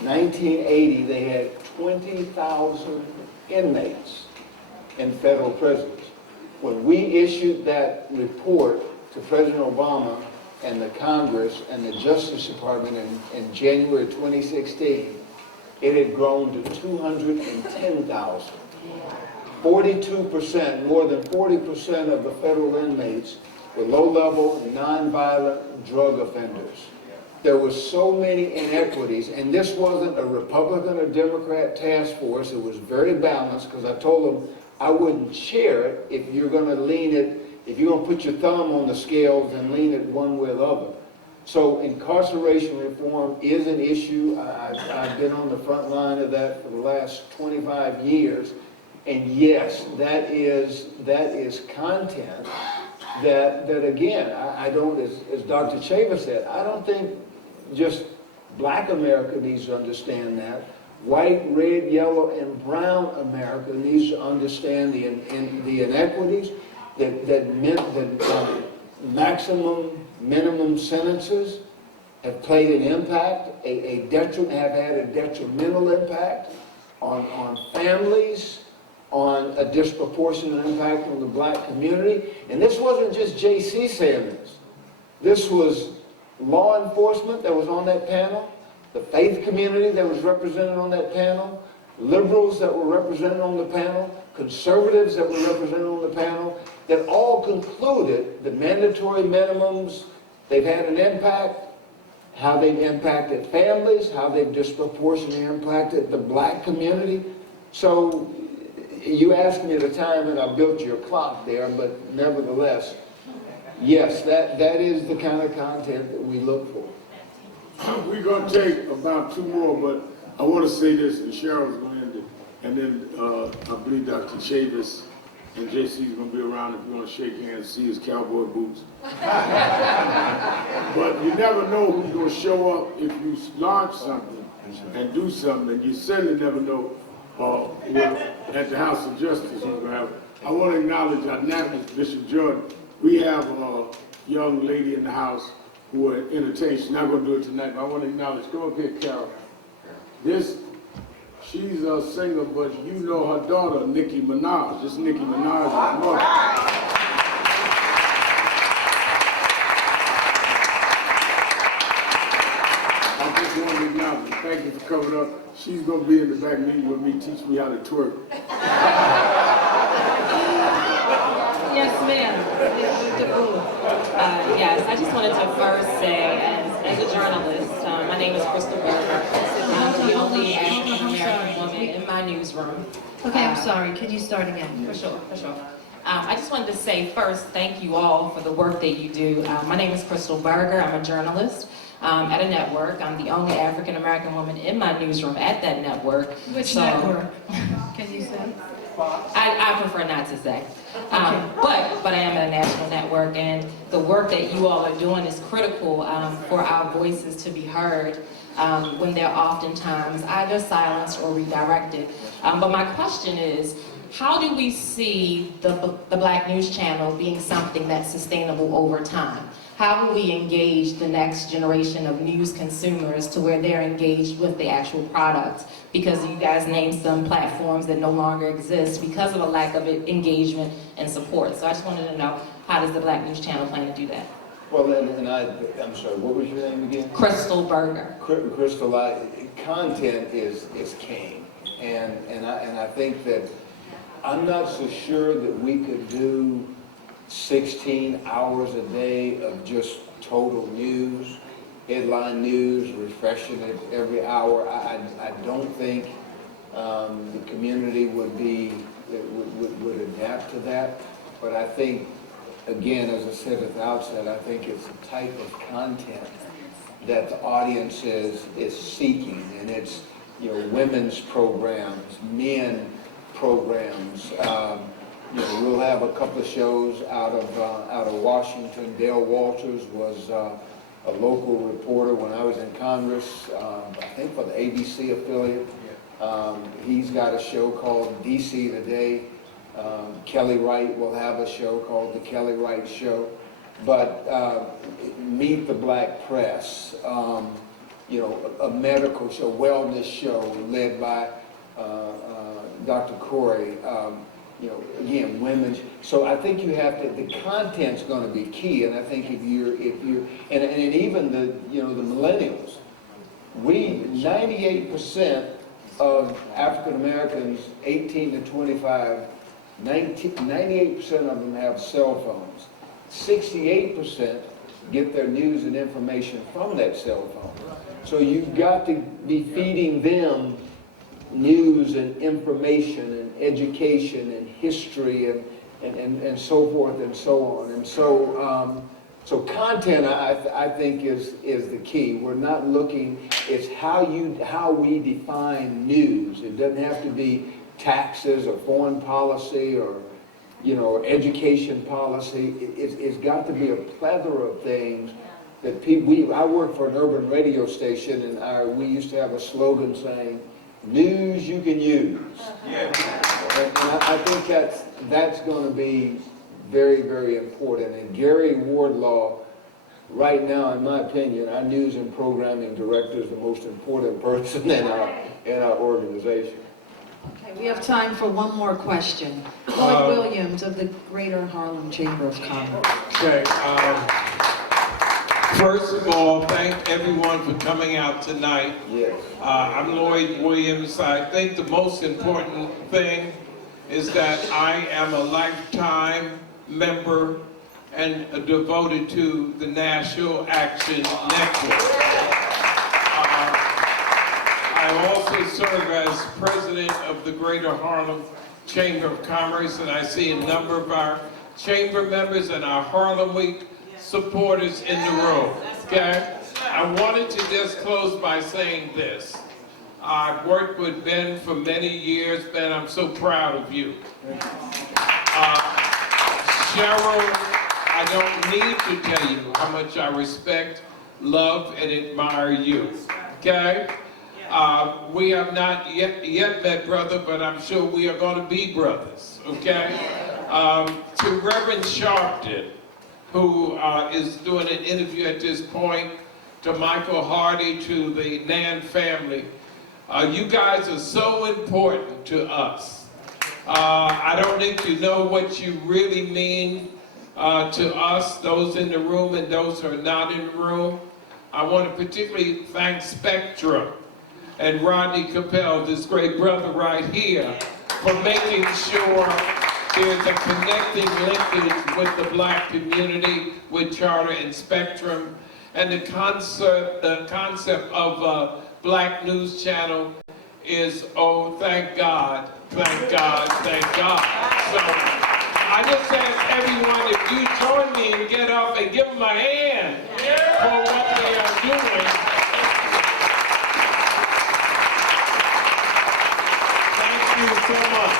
1980, they had 20,000 inmates in federal prisons. When we issued that report to President Obama and the Congress and the Justice Department in January 2016, it had grown to 210,000. 42%, more than 40% of the federal inmates were low-level, nonviolent drug offenders. There were so many inequities, and this wasn't a Republican or Democrat task force. It was very balanced, because I told them I wouldn't chair it if you're going to lean it, if you're going to put your thumb on the scales and lean it one way or the other. So incarceration reform is an issue. I've been on the front line of that for the last 25 years. And yes, that is content that again, I don't, as Dr. Chavis said, I don't think just Black America needs to understand that. White, red, yellow, and brown America needs to understand the inequities, that minimum sentences have played an impact, have had a detrimental impact on families, on a disproportionate impact on the Black community. And this wasn't just JC saying this. This was law enforcement that was on that panel, the faith community that was represented on that panel, liberals that were represented on the panel, conservatives that were represented on the panel, that all concluded the mandatory minimums, they've had an impact, how they've impacted families, how they've disproportionately impacted the Black community. So you asked me at a time and I built your clock there, but nevertheless, yes, that is the kind of content that we look for. We're going to take about 2 more, but I want to say this, and Cheryl's going to end it, and then I believe Dr. Chavis and JC's going to be around if you want to shake hands, see his cowboy boots. But you never know who's going to show up if you launch something and do something, and you certainly never know at the House of Justice who's going to have. I want to acknowledge our national Bishop Jordan. We have a young lady in the house who will entertain. She's not going to do it tonight, but I want to acknowledge. Come up here, Carol. She's a singer, but you know her daughter, Nicki Minaj. This is Nicki Minaj's mother. I just want to acknowledge you. Thank you for coming up. She's going to be in the back meeting with me, teach me how to twerk. Yes, ma'am. Yes, I just wanted to first say, as a journalist, my name is Crystal Berger. I'm the only African-American woman in my newsroom. Okay, I'm sorry. Can you start again? For sure. I just wanted to say first, thank you all for the work that you do. My name is Crystal Berger. I'm a journalist at a network. I'm the only African-American woman in my newsroom at that network. Which network? Can you say? I prefer not to say. But I am at a national network, and the work that you all are doing is critical for our voices to be heard when they're oftentimes either silenced or redirected. But my question is, how do we see the Black News Channel being something that's sustainable over time? How will we engage the next generation of news consumers to where they're engaged with the actual product? Because you guys named some platforms that no longer exist because of a lack of engagement and support. So I just wanted to know, how does the Black News Channel plan to do that? Well, I'm sorry, what was your name again? Crystal Berger. Crystal, content is king. And I think that I'm not so sure that we could do 16 hours a day of just total news, headline news, refreshing it every hour. I don't think the community would adapt to that. But I think, again, as I said at the outset, I think it's the type of content that the audience is seeking, and it's, you know, women's programs, men programs. You know, we'll have a couple of shows out of Washington. Dale Walters was a local reporter when I was in Congress, I think for the ABC affiliate. He's got a show called DC Today. Kelly Wright will have a show called The Kelly Wright Show. But Meet the Black Press, you know, a medical show, wellness show led by Dr. Corey. You know, again, women. So I think you have to, the content's going to be key. And I think if you're, and even the, you know, the millennials, 98% of African Americans 18 to 25, 98% of them have cell phones. 68% get their news and information from that cell phone. So you've got to be feeding them news and information and education and history and so forth and so on. And so so content, I think, is the key. We're not looking, it's how we define news. It doesn't have to be taxes or foreign policy or, you know, education policy. It's got to be a plethora of things that people, I work for an urban radio station, and we used to have a slogan saying, news you can use. And I think that's going to be very, very important. And Gary Wardlaw, right now, in my opinion, our news and programming director is the most important person in our organization. Okay, we have time for one more question. Lloyd Williams of the Greater Harlem Chamber of Commerce. Okay. First of all, thank everyone for coming out tonight. Yes. I'm Lloyd Williams. I think the most important thing is that I am a lifetime member and devoted to the National Action Network. I also serve as president of the Greater Harlem Chamber of Commerce, and I see a number of our chamber members and our Harlem Week supporters in the room, okay? I wanted to just close by saying this. I've worked with Ben for many years. Ben, I'm so proud of you. Cheryl, I don't need to tell you how much I respect, love, and admire you, okay? We have not yet met, brother, but I'm sure we are going to be brothers, okay? To Reverend Sharpton, who is doing an interview at this point, to Michael Hardy, to the Nan family. You guys are so important to us. I don't think you know what you really mean to us, those in the room and those who are not in the room. I want to particularly thank Spectrum and Rodney Capel, this great brother right here, for making sure there's a connecting linkage with the black community, with Charter and Spectrum, and the concept of a black news channel is, oh, thank God, thank God, thank God. So I just ask everyone, if you join me and get up and give them a hand for what they are doing. Thank you so much.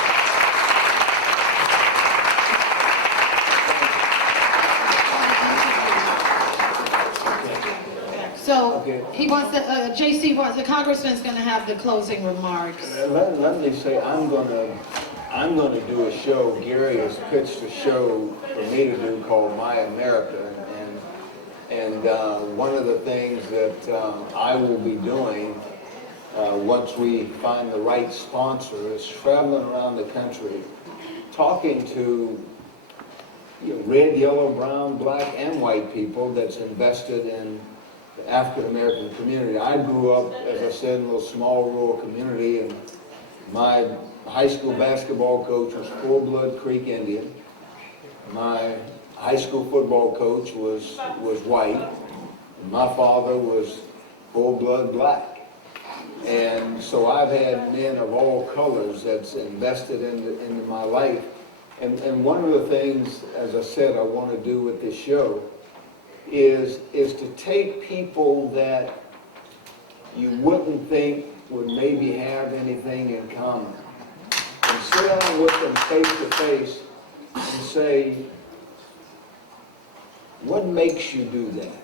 So he wants to, JC wants, the congressman's going to have the closing remarks. Let me say, I'm gonna do a show. Gary has pitched a show for me to do called My America, and one of the things that I will be doing once we find the right sponsor is traveling around the country, talking to red, yellow, brown, black, and white people that's invested in the African-American community. I grew up, as I said, in a little small rural community, and my high school basketball coach was full-blood Creek Indian. My high school football coach was white. And my father was full-blood black. And so I've had men of all colors that's invested into my life. And one of the things, as I said, I want to do with this show is to take people that you wouldn't think would maybe have anything in common and sit down with them face to face and say, what makes you do that?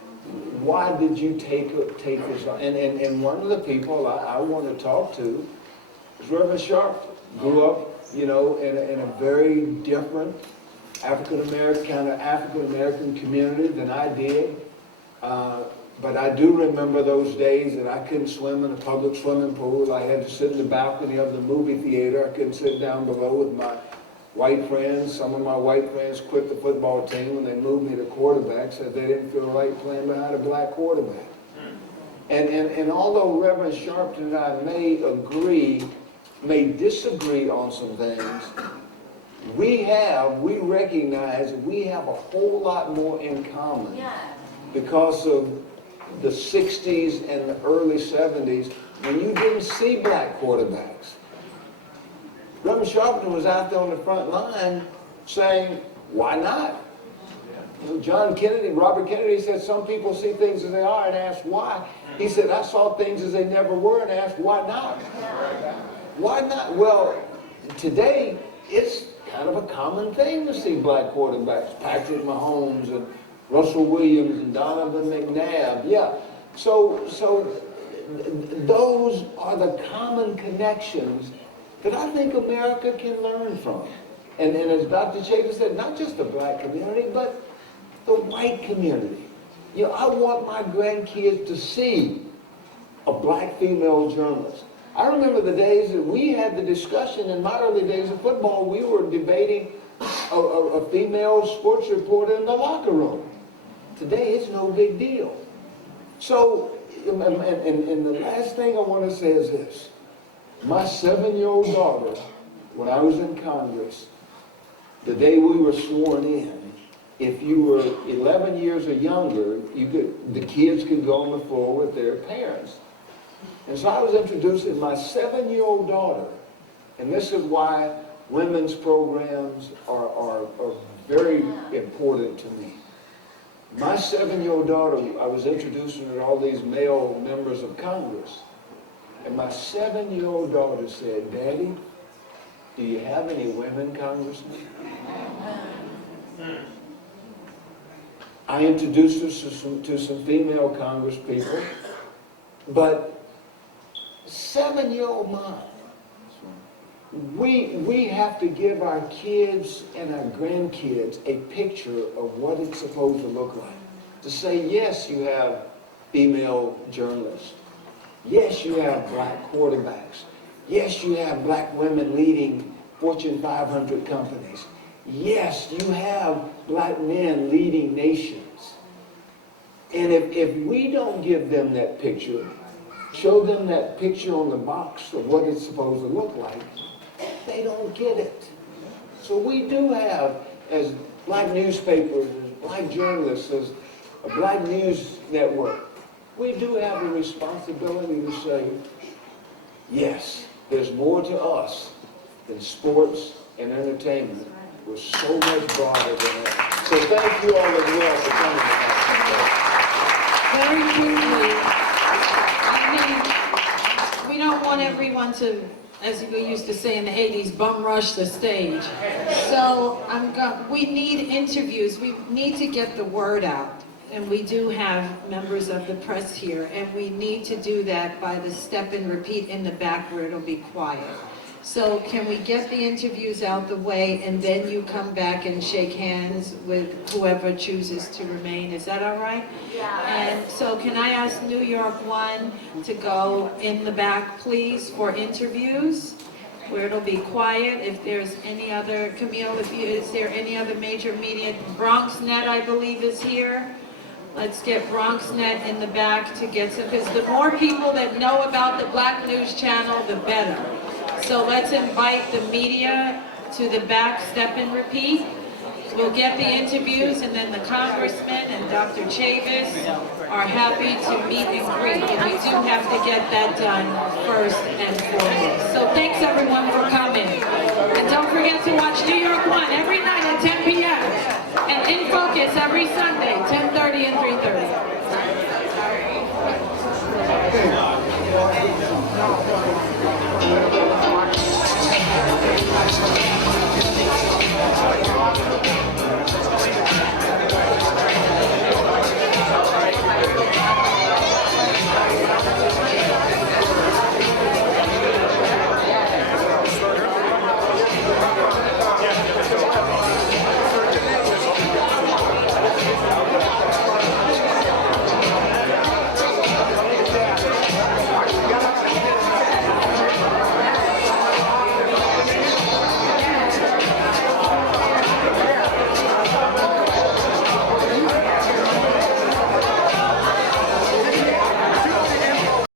Why did you take this on? And one of the people I want to talk to is Reverend Sharpton. Grew up, in a very different African-American community than I did. But I do remember those days that I couldn't swim in a public swimming pool. I had to sit in the balcony of the movie theater. I couldn't sit down below with my white friends. Some of my white friends quit the football team when they moved me to quarterback, said they didn't feel right playing behind a black quarterback. And although Reverend Sharpton and I may disagree on some things, we recognize we have a whole lot more in common because of the 60s and the early 70s when you didn't see black quarterbacks. Reverend Sharpton was out there on the front line saying, why not? Robert Kennedy said, some people see things as they are and ask why. He said, I saw things as they never were and asked, why not? Why not? Well, today, it's kind of a common thing to see black quarterbacks. Patrick Mahomes and Russell Williams and Donovan McNabb. Yeah. So those are the common connections that I think America can learn from. And as Dr. Chapin said, not just the black community, but the white community. I want my grandkids to see a black female journalist. I remember the days that we had the discussion in my early days of football. We were debating a female sports reporter in the locker room. Today, it's no big deal. So, and the last thing I want to say is this. My 7-year-old daughter, when I was in Congress, the day we were sworn in, if you were 11 years or younger, the kids could go on the floor with their parents. And so I was introducing my 7-year-old daughter, and this is why women's programs are very important to me. My 7-year-old daughter, I was introducing her to all these male members of Congress, and my 7-year-old daughter said, Daddy, do you have any women congressmen? I introduced her to some female congresspeople, but 7-year-old mom, we have to give our kids and our grandkids a picture of what it's supposed to look like. To say, yes, you have female journalists. Yes, you have black quarterbacks. Yes, you have black women leading Fortune 500 companies. Yes, you have black men leading nations. And if we don't give them that picture, show them that picture on the box of what it's supposed to look like, they don't get it. So we do have, as black newspapers, as black journalists, as a black news network, we do have a responsibility to say, yes, there's more to us than sports and entertainment. We're so much broader than that. So thank you all as well for coming. Very quickly, we don't want everyone to, as we used to say in the 80s, bum rush the stage. So we need interviews. We need to get the word out. And we do have members of the press here, and we need to do that by the step and repeat in the back where it'll be quiet. So can we get the interviews out the way, and then you come back and shake hands with whoever chooses to remain? Is that all right? Yeah. And so can I ask New York 1 to go in the back, please, for interviews? where it'll be quiet. If there's any other, Camille, is there any other major media? BronxNet, I believe, is here. Let's get BronxNet in the back to get some, because the more people that know about the Black News Channel, the better. So let's invite the media to the back, step and repeat. We'll get the interviews, and then the congressman and Dr. Chavis are happy to meet and greet. And we do have to get that done first and foremost. So thanks everyone for coming. And don't forget to watch New York One every night at 10 p.m. and In Focus every Sunday, 10:30 and 3:30.